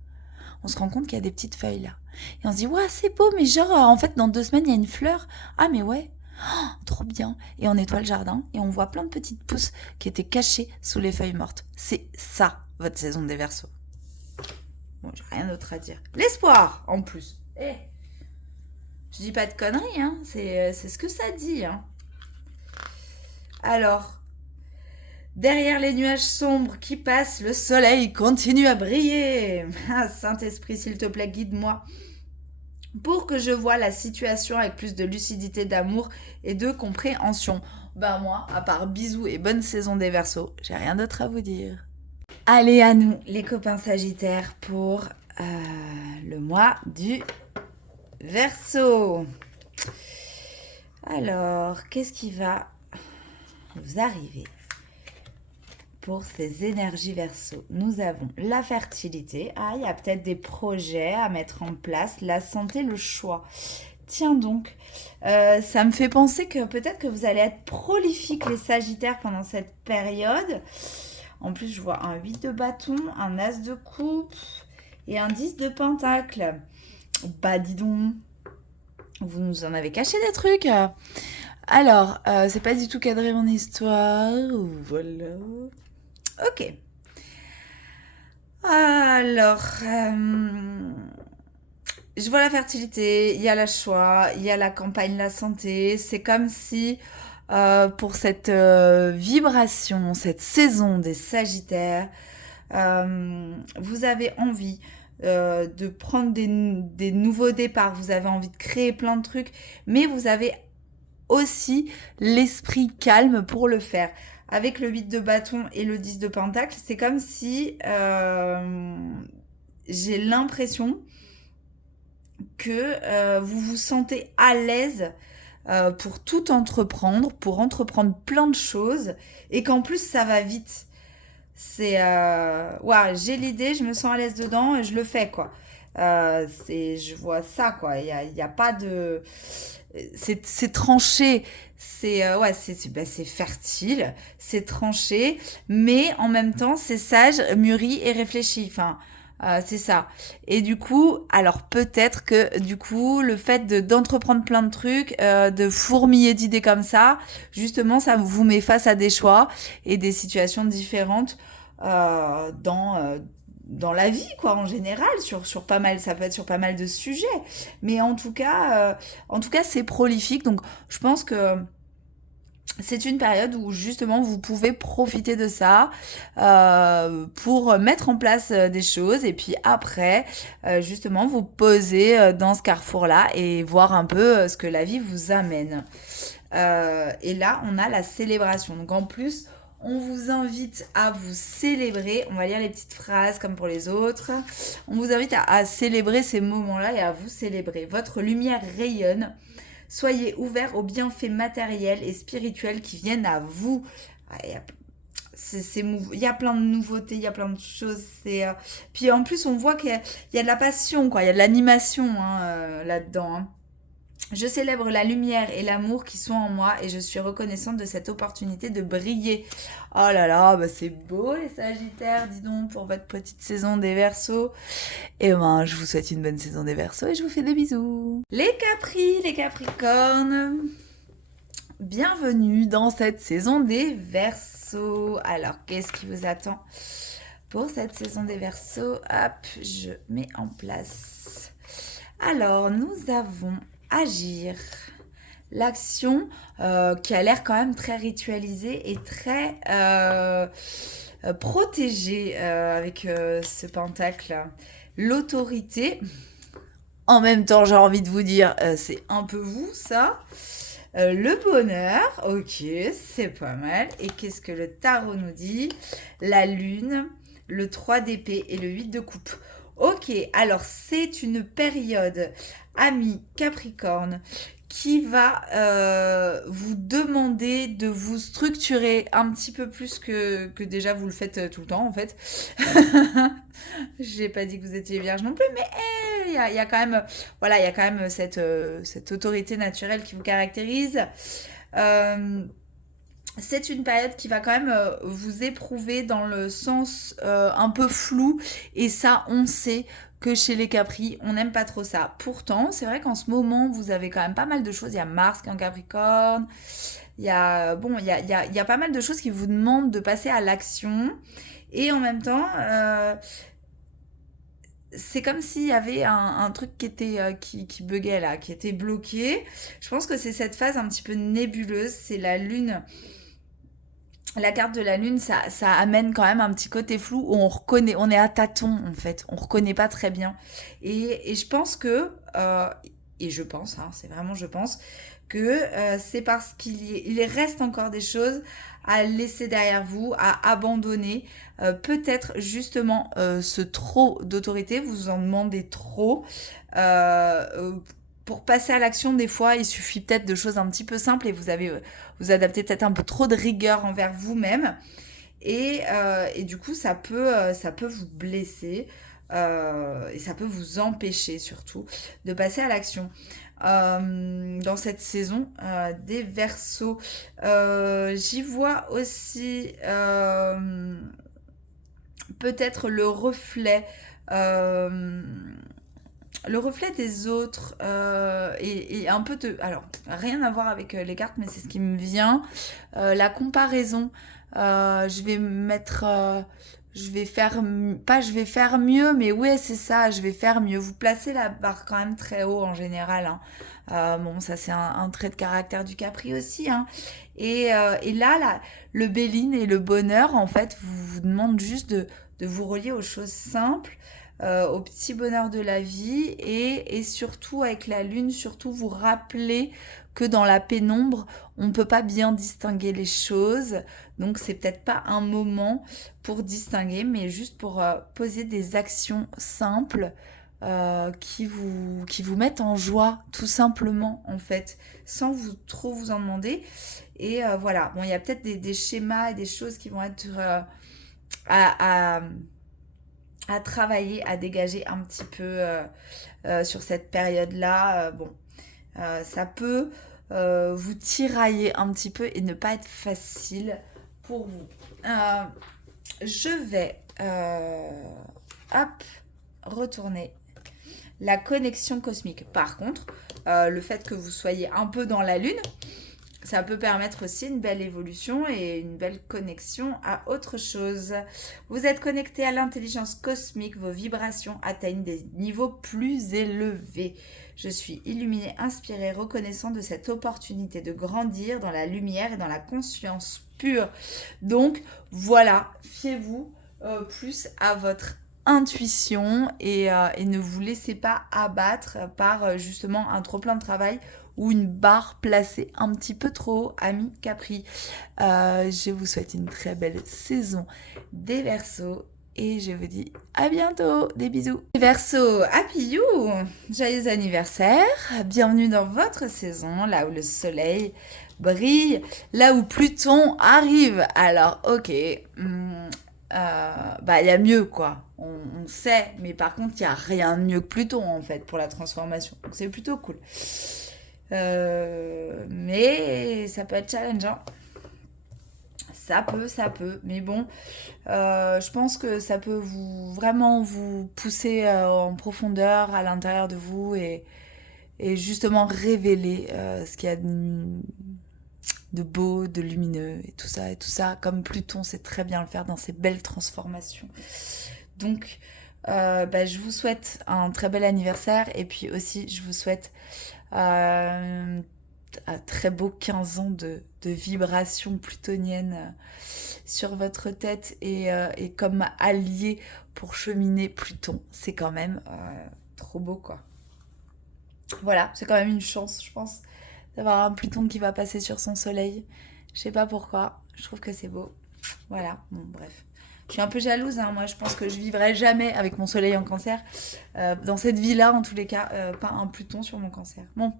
On se rend compte qu'il y a des petites feuilles là. Et on se dit, ouais, c'est beau, mais genre, en fait, dans 2 semaines, il y a une fleur. Ah, mais ouais, oh, trop bien. Et on nettoie le jardin et on voit plein de petites pousses qui étaient cachées sous les feuilles mortes. C'est ça, votre saison des Verseaux. Bon, j'ai rien d'autre à dire. L'espoir, en plus. Je dis pas de conneries, hein. C'est ce que ça dit, hein. Alors, derrière les nuages sombres qui passent, le soleil continue à briller. Ah, Saint-Esprit, s'il te plaît, guide-moi. Pour que je voie la situation avec plus de lucidité, d'amour et de compréhension. Ben moi, à part bisous et bonne saison des Verseaux, j'ai rien d'autre à vous dire. Allez à nous, les copains Sagittaires, pour le mois du Verseau. Alors, qu'est-ce qui va vous arriver pour ces énergies Verseau? Nous avons la fertilité. Ah, il y a peut-être des projets à mettre en place. La santé, le choix. Tiens donc, ça me fait penser que peut-être que vous allez être prolifiques les Sagittaires pendant cette période. En plus, je vois un 8 de bâton, un as de coupe et un 10 de pentacle. Bah dis donc, vous nous en avez caché des trucs. Alors, c'est pas du tout cadré mon histoire. Voilà. Ok. Alors, je vois la fertilité, il y a la choix, il y a la campagne, la santé. C'est comme si pour cette vibration, cette saison des Sagittaires, vous avez envie de prendre des nouveaux départs, vous avez envie de créer plein de trucs, mais vous avez aussi l'esprit calme pour le faire. Avec le 8 de bâton et le 10 de pentacle, c'est comme si j'ai l'impression que vous vous sentez à l'aise pour tout entreprendre, pour entreprendre plein de choses, et qu'en plus ça va vite. C'est ouais, j'ai l'idée, je me sens à l'aise dedans et je le fais, quoi. Je vois ça, quoi. Il y a pas de, c'est tranché, ouais, c'est fertile, c'est tranché, mais en même temps c'est sage, mûri et réfléchi. Enfin, c'est ça. Et du coup, alors peut-être que du coup, le fait d'entreprendre plein de trucs, de fourmiller d'idées comme ça, justement, ça vous met face à des choix et des situations différentes dans la vie, quoi, en général, sur pas mal, ça peut être sur pas mal de sujets. Mais en tout cas, c'est prolifique. Donc, je pense que c'est une période où justement vous pouvez profiter de ça pour mettre en place des choses et puis après justement vous poser dans ce carrefour-là et voir un peu ce que la vie vous amène. Et là, on a la célébration. Donc en plus, on vous invite à vous célébrer. On va lire les petites phrases comme pour les autres. On vous invite à célébrer ces moments-là et à vous célébrer. Votre lumière rayonne. Soyez ouverts aux bienfaits matériels et spirituels qui viennent à vous. Il y a plein de nouveautés, il y a plein de choses. Puis en plus, on voit qu'il y a de la passion, quoi. Il y a de l'animation là-dedans. Hein. Je célèbre la lumière et l'amour qui sont en moi et je suis reconnaissante de cette opportunité de briller. Oh là là, bah c'est beau les Sagittaires, dis donc, pour votre petite saison des Verseaux. Et ben, je vous souhaite une bonne saison des Verseaux et je vous fais des bisous. Les Capris, les Capricornes, bienvenue dans cette saison des Verseaux. Alors, qu'est-ce qui vous attend pour cette saison des Verseaux? Hop, je mets en place. Alors, nous avons agir. L'action qui a l'air quand même très ritualisée et très protégée avec ce pentacle. L'autorité. En même temps, j'ai envie de vous dire, c'est un peu vous, ça. Le bonheur, ok, c'est pas mal. Et qu'est-ce que le tarot nous dit? La lune, le 3 d'épée et le 8 de coupe. Ok, alors c'est une période, amis Capricorne, qui va vous demander de vous structurer un petit peu plus que déjà vous le faites tout le temps en fait. J'ai pas dit que vous étiez vierge non plus, mais il y a quand même, voilà, il y a quand même cette autorité naturelle qui vous caractérise. C'est une période qui va quand même vous éprouver dans le sens un peu flou. Et ça, on sait que chez les Capris, on n'aime pas trop ça. Pourtant, c'est vrai qu'en ce moment, vous avez quand même pas mal de choses. Il y a Mars qui est en Capricorne. Il y a, bon, il y a pas mal de choses qui vous demandent de passer à l'action. Et en même temps, c'est comme s'il y avait un truc qui était qui buguait là, qui était bloqué. Je pense que c'est cette phase un petit peu nébuleuse. C'est la lune. La carte de la lune, ça amène quand même un petit côté flou où on reconnaît, on est à tâtons en fait, on reconnaît pas très bien. Et je pense que, et je pense, hein, c'est vraiment je pense, que c'est parce il reste encore des choses à laisser derrière vous, à abandonner. Peut-être justement ce trop d'autorité, vous en demandez trop. Pour passer à l'action, des fois, il suffit peut-être de choses un petit peu simples et vous adaptez peut-être un peu trop de rigueur envers vous-même. Et du coup, ça peut vous blesser et ça peut vous empêcher surtout de passer à l'action. Dans cette saison des Verseaux, j'y vois aussi peut-être le reflet des autres et un peu de... Alors, rien à voir avec les cartes, mais c'est ce qui me vient. La comparaison. Je vais mettre... je vais faire... Pas je vais faire mieux, mais ouais, c'est ça, je vais faire mieux. Vous placez la barre quand même très haut en général. Hein. Bon, ça c'est un trait de caractère du Capri aussi. Hein. Et là, le Béline et le bonheur, en fait, vous demandent juste de vous relier aux choses simples au petit bonheur de la vie et surtout avec la lune, surtout vous rappeler que dans la pénombre, on ne peut pas bien distinguer les choses. Donc c'est peut-être pas un moment pour distinguer, mais juste pour poser des actions simples qui vous mettent en joie, tout simplement, en fait, sans trop vous en demander. Et voilà, bon, il y a peut-être des schémas et des choses qui vont être à travailler, à dégager un petit peu sur cette période-là. Bon, ça peut vous tirailler un petit peu et ne pas être facile pour vous. Je vais hop, retourner la connexion cosmique. Par contre, le fait que vous soyez un peu dans la lune, ça peut permettre aussi une belle évolution et une belle connexion à autre chose. Vous êtes connecté à l'intelligence cosmique, vos vibrations atteignent des niveaux plus élevés. Je suis illuminé, inspiré, reconnaissant de cette opportunité de grandir dans la lumière et dans la conscience pure. Donc voilà, fiez-vous plus à votre intuition et ne vous laissez pas abattre par justement un trop plein de travail ou une barre placée un petit peu trop haut, ami Capri. Je vous souhaite une très belle saison des Verseaux et je vous dis à bientôt. Des bisous. Verseaux, happy you! Joyeux anniversaire! Bienvenue dans votre saison, là où le soleil brille, là où Pluton arrive. Alors, ok, bah il y a mieux quoi, on sait, mais par contre il n'y a rien de mieux que Pluton en fait pour la transformation, donc c'est plutôt cool. Mais ça peut être challengeant. Ça peut. Mais bon, je pense que ça peut vraiment vous pousser en profondeur à l'intérieur de vous et justement révéler ce qu'il y a de beau, de lumineux et tout ça. Et tout ça, comme Pluton sait très bien le faire dans ses belles transformations. Donc, je vous souhaite un très bel anniversaire et puis aussi, je vous souhaite un très beau 15 ans de vibrations plutoniennes sur votre tête et comme allié pour cheminer Pluton. C'est quand même trop beau, quoi. Voilà, c'est quand même une chance, je pense, d'avoir un Pluton qui va passer sur son soleil. Je sais pas pourquoi, je trouve que c'est beau. Voilà, bon, bref. Je suis un peu jalouse, hein. Moi je pense que je vivrai jamais avec mon soleil en cancer. Dans cette vie-là, en tous les cas, pas un Pluton sur mon cancer. Bon,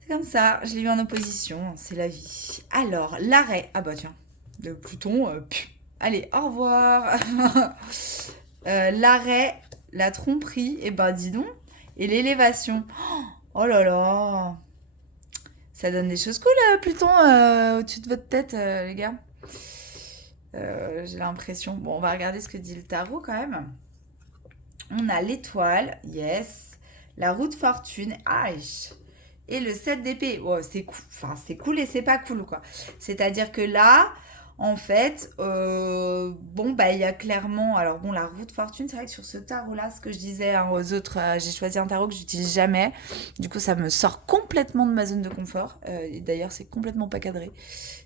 c'est comme ça, je l'ai eu en opposition, c'est la vie. Alors, l'arrêt, ah bah tiens, de Pluton, allez, au revoir. L'arrêt, la tromperie, et bah dis donc, et l'élévation. Oh là là, ça donne des choses cool, Pluton, au-dessus de votre tête, les gars. J'ai l'impression. Bon, on va regarder ce que dit le tarot quand même. On a l'étoile, yes. La roue de fortune, aïe. Et le 7 d'épée. Oh, c'est cool. Enfin, c'est cool et c'est pas cool, quoi. C'est-à-dire que là, en fait, il y a clairement. Alors, bon, la roue de fortune, c'est vrai que sur ce tarot-là, ce que je disais hein, aux autres, j'ai choisi un tarot que j'utilise jamais. Du coup, ça me sort complètement de ma zone de confort. Et d'ailleurs, c'est complètement pas cadré.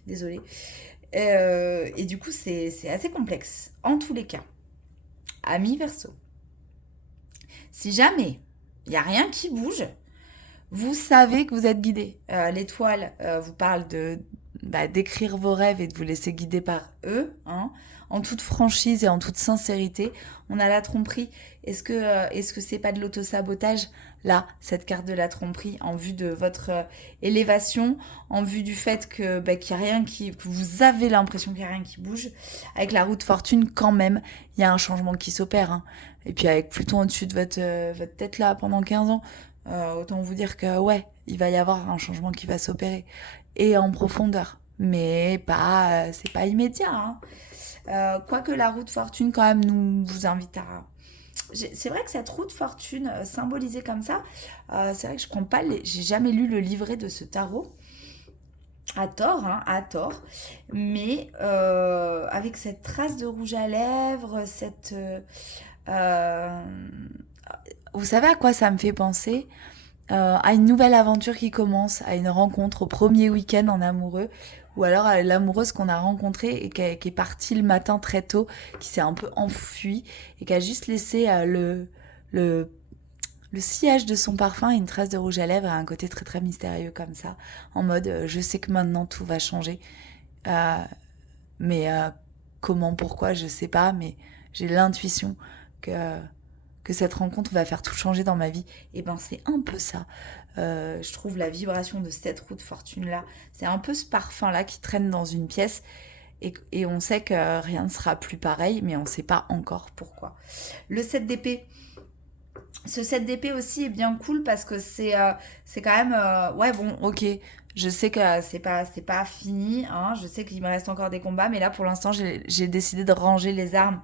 Désolée. Et du coup, c'est assez complexe. En tous les cas, amis Verseau, si jamais il n'y a rien qui bouge, vous savez que vous êtes guidé. L'étoile vous parle d'écrire vos rêves et de vous laisser guider par eux, hein, en toute franchise et en toute sincérité. On a la tromperie. Est-ce que c'est pas de l'autosabotage? Là, cette carte de la tromperie, en vue de votre élévation, en vue du fait qu'il y a rien que vous avez l'impression qu'il n'y a rien qui bouge. Avec la roue de fortune, quand même, il y a un changement qui s'opère. Hein. Et puis avec Pluton au-dessus de votre tête là pendant 15 ans, autant vous dire que ouais, il va y avoir un changement qui va s'opérer. Et en profondeur. Mais pas, c'est pas immédiat. Hein. Quoique la roue de fortune quand même nous vous invite à... C'est vrai que cette roue de fortune symbolisée comme ça, c'est vrai que je prends pas j'ai jamais lu le livret de ce tarot. À tort, hein, à tort. Mais avec cette trace de rouge à lèvres, euh, vous savez à quoi ça me fait penser? À une nouvelle aventure qui commence, à une rencontre, au premier week-end en amoureux, ou alors à l'amoureuse qu'on a rencontrée et qui est partie le matin très tôt, qui s'est un peu enfuie et qui a juste laissé le, le sillage de son parfum et une trace de rouge à lèvres à un côté très très mystérieux comme ça, en mode je sais que maintenant tout va changer, euh, mais comment, pourquoi, je sais pas, mais j'ai l'intuition que cette rencontre va faire tout changer dans ma vie. Et ben c'est un peu ça. Je trouve la vibration de cette roue de fortune là, c'est un peu ce parfum là qui traîne dans une pièce et on sait que rien ne sera plus pareil, mais on ne sait pas encore pourquoi. Le 7 d'épée. Ce 7 d'épée aussi est bien cool parce que c'est quand même ouais bon ok, je sais que c'est pas fini hein, je sais qu'il me reste encore des combats mais là pour l'instant j'ai décidé de ranger les armes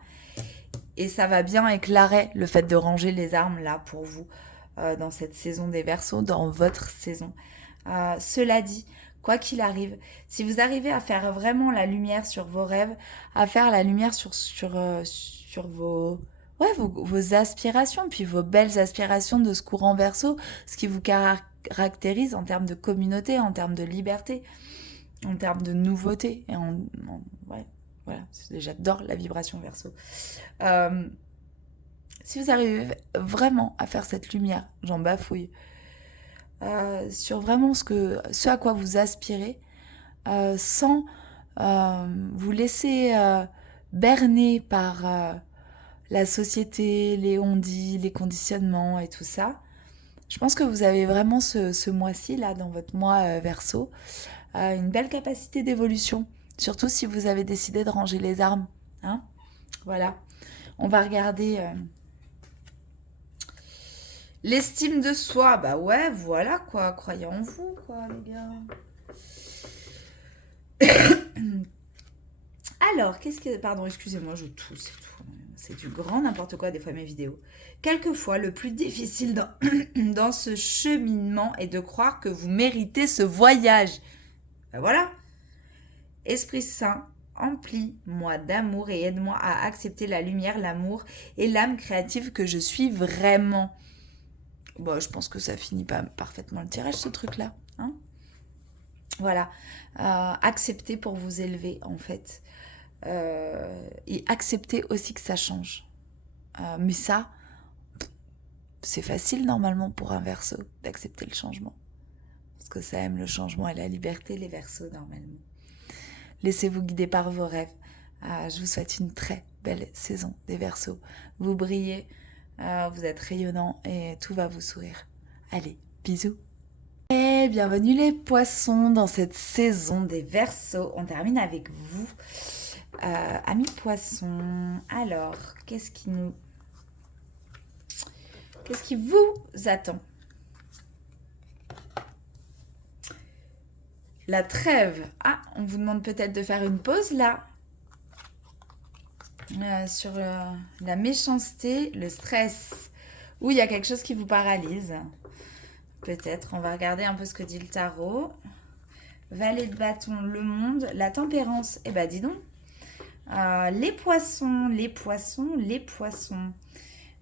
et ça va bien avec l'arrêt, le fait de ranger les armes là pour vous dans cette saison des Verseaux, dans votre saison. Cela dit, quoi qu'il arrive, si vous arrivez à faire vraiment la lumière sur vos rêves, à faire la lumière sur vos aspirations, puis vos belles aspirations de ce courant Verseau, ce qui vous caractérise en termes de communauté, en termes de liberté, en termes de nouveauté, ouais, voilà, j'adore la vibration Verseau. Si vous arrivez vraiment à faire cette lumière, j'en bafouille, sur vraiment ce à quoi vous aspirez, sans vous laisser berner par la société, les on-dit, les conditionnements et tout ça, je pense que vous avez vraiment ce mois-ci, là, dans votre mois Verseau, une belle capacité d'évolution, surtout si vous avez décidé de ranger les armes. Hein, voilà. On va regarder L'estime de soi, bah ouais, voilà quoi, croyez en vous quoi les gars. Alors, qu'est-ce que... Pardon, excusez-moi, je tousse, c'est tout. C'est du grand n'importe quoi des fois mes vidéos. Quelquefois, le plus difficile dans, dans ce cheminement est de croire que vous méritez ce voyage. Ben voilà. Esprit Saint, emplis-moi d'amour et aide-moi à accepter la lumière, l'amour et l'âme créative que je suis vraiment. Bon, je pense que ça finit pas parfaitement le tirage, ce truc-là. Hein, voilà. Accepter pour vous élever, en fait. Et accepter aussi que ça change. Mais ça, c'est facile normalement pour un Verseau d'accepter le changement. Parce que ça aime le changement et la liberté, les Verseaux normalement. Laissez-vous guider par vos rêves. Je vous souhaite une très belle saison des Verseaux. Vous brillez, vous êtes rayonnants et tout va vous sourire. Allez, bisous. Et bienvenue les poissons dans cette saison des Verseaux. On termine avec vous. Amis poissons, alors, qu'est-ce qui vous attend? La trêve. Ah, on vous demande peut-être de faire une pause là. Sur la méchanceté, le stress. Ou il y a quelque chose qui vous paralyse. Peut-être, on va regarder un peu ce que dit le tarot. Valet de bâton, le monde, la tempérance. Eh ben dis donc. Les poissons, les poissons, les poissons.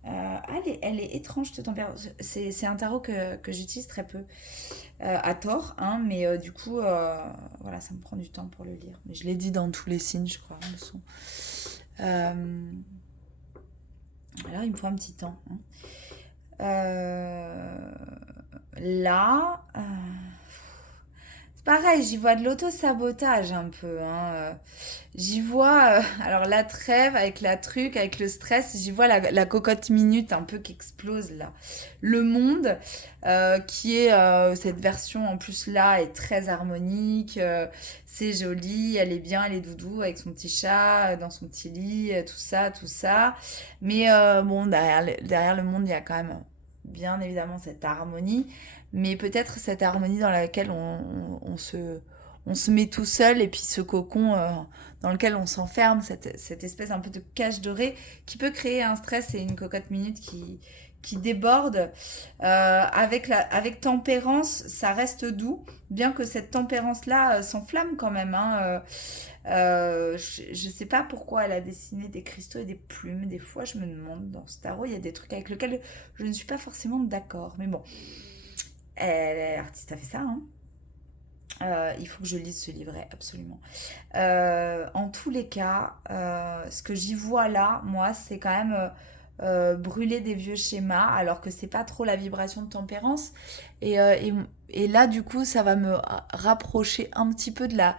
Elle est étrange cette tempérance. C'est un tarot que j'utilise très peu. À tort, hein, mais du coup, voilà, ça me prend du temps pour le lire. Mais je l'ai dit dans tous les signes, je crois, le son. Alors, il me faut un petit temps. Hein. Là, c'est pareil, j'y vois de l'auto-sabotage un peu. Hein. J'y vois, alors la trêve avec la truc, avec le stress, j'y vois la cocotte minute un peu qui explose là. Le monde, qui est cette version en plus là, est très harmonique, c'est joli, elle est bien, elle est doudou avec son petit chat, dans son petit lit, tout ça, tout ça. Mais bon, derrière le monde, il y a quand même bien évidemment cette harmonie, mais peut-être cette harmonie dans laquelle on se met tout seul et puis ce cocon dans lequel on s'enferme, cette espèce un peu de cage dorée qui peut créer un stress et une cocotte minute qui déborde. Avec tempérance, ça reste doux, bien que cette tempérance-là s'enflamme quand même. Hein, je sais pas pourquoi elle a dessiné des cristaux et des plumes. Des fois, je me demande, dans ce tarot, il y a des trucs avec lesquels je ne suis pas forcément d'accord. Mais bon, l'artiste a fait ça, hein. Il faut que je lise ce livret, absolument. En tous les cas, ce que j'y vois là, moi, c'est quand même brûler des vieux schémas, alors que c'est pas trop la vibration de tempérance. Et là, du coup, ça va me rapprocher un petit peu de la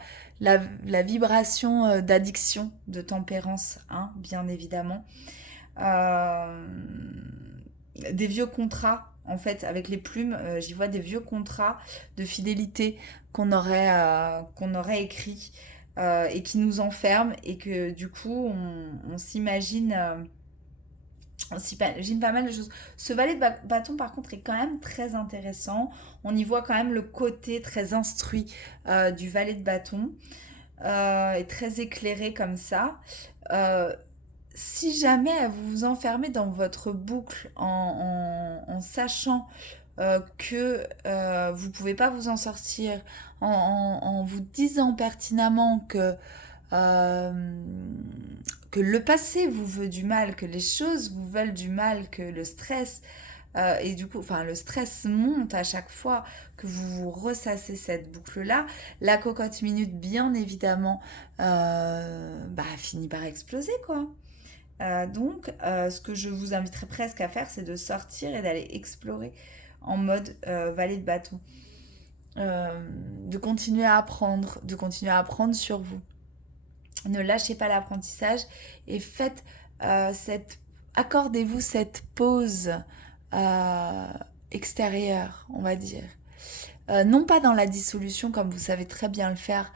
vibration d'addiction, de tempérance, hein, bien évidemment. Euh, des vieux contrats. En fait, avec les plumes, j'y vois des vieux contrats de fidélité qu'on aurait écrits et qui nous enferment et que du coup, on s'imagine pas mal de choses. Ce valet de bâton, par contre, est quand même très intéressant. On y voit quand même le côté très instruit du valet de bâton et très éclairé comme ça. Euh, Si jamais vous vous enfermez dans votre boucle en sachant que vous ne pouvez pas vous en sortir, en vous disant pertinemment euh, que le passé vous veut du mal, que les choses vous veulent du mal, que le stress, et du coup, enfin, le stress monte à chaque fois que vous vous ressassez cette boucle-là, la cocotte minute, bien évidemment, finit par exploser, quoi. Ce que je vous inviterais presque à faire, c'est de sortir et d'aller explorer en mode valet de bâton. De continuer à apprendre sur vous. Ne lâchez pas l'apprentissage et faites accordez-vous cette pause extérieure, on va dire. Non pas dans la dissolution comme vous savez très bien le faire,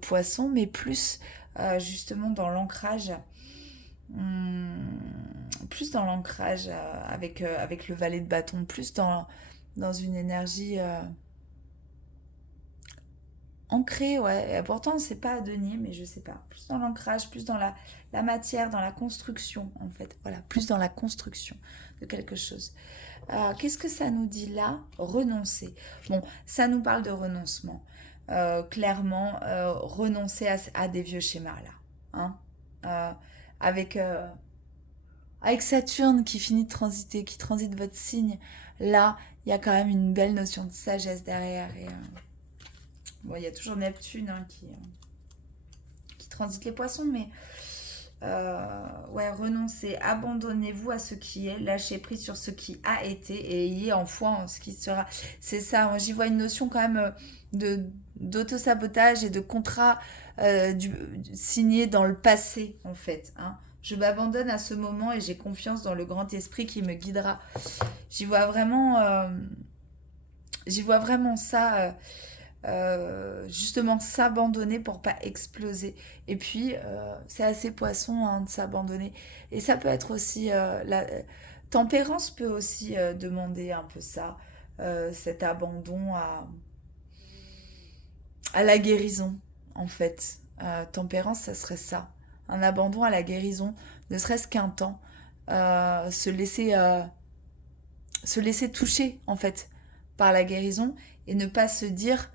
poisson, mais plus justement dans l'ancrage. plus dans l'ancrage avec le valet de bâton, plus dans une énergie ancrée, ouais. Et pourtant, c'est pas à denier, mais je sais pas. Plus dans l'ancrage, plus dans la matière, dans la construction, en fait. Voilà, plus dans la construction de quelque chose. Qu'est-ce que ça nous dit là? Renoncer. Bon, ça nous parle de renoncement. Clairement, renoncer à des vieux schémas là. Hein. Euh, avec, euh, avec Saturne qui finit de transiter, qui transite votre signe, là, il y a quand même une belle notion de sagesse derrière. Et, bon, il y a toujours Neptune hein, qui transite les poissons, mais ouais, renoncez, abandonnez-vous à ce qui est, lâchez prise sur ce qui a été et ayez en foi en ce qui sera. C'est ça, moi j'y vois une notion quand même d'auto-sabotage et de contrat signé dans le passé en fait. Hein. Je m'abandonne à ce moment et j'ai confiance dans le grand esprit qui me guidera. J'y vois vraiment, j'y vois vraiment ça. Justement s'abandonner pour pas exploser et puis c'est assez poisson hein, de s'abandonner et ça peut être aussi la tempérance peut aussi demander un peu ça cet abandon à la guérison en fait. Tempérance ça serait ça, un abandon à la guérison, ne serait-ce qu'un temps, se laisser toucher en fait par la guérison et ne pas se dire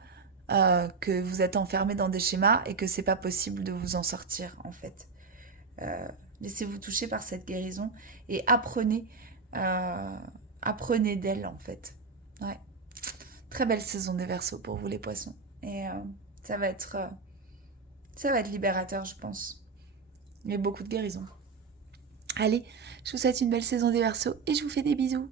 que vous êtes enfermé dans des schémas et que c'est pas possible de vous en sortir en fait. Laissez-vous toucher par cette guérison et euh, apprenez d'elle en fait. Ouais. Très belle saison des Verseaux pour vous les poissons et ça va être euh, ça va être libérateur je pense. Il y a beaucoup de guérison. Allez, je vous souhaite une belle saison des Verseaux et je vous fais des bisous.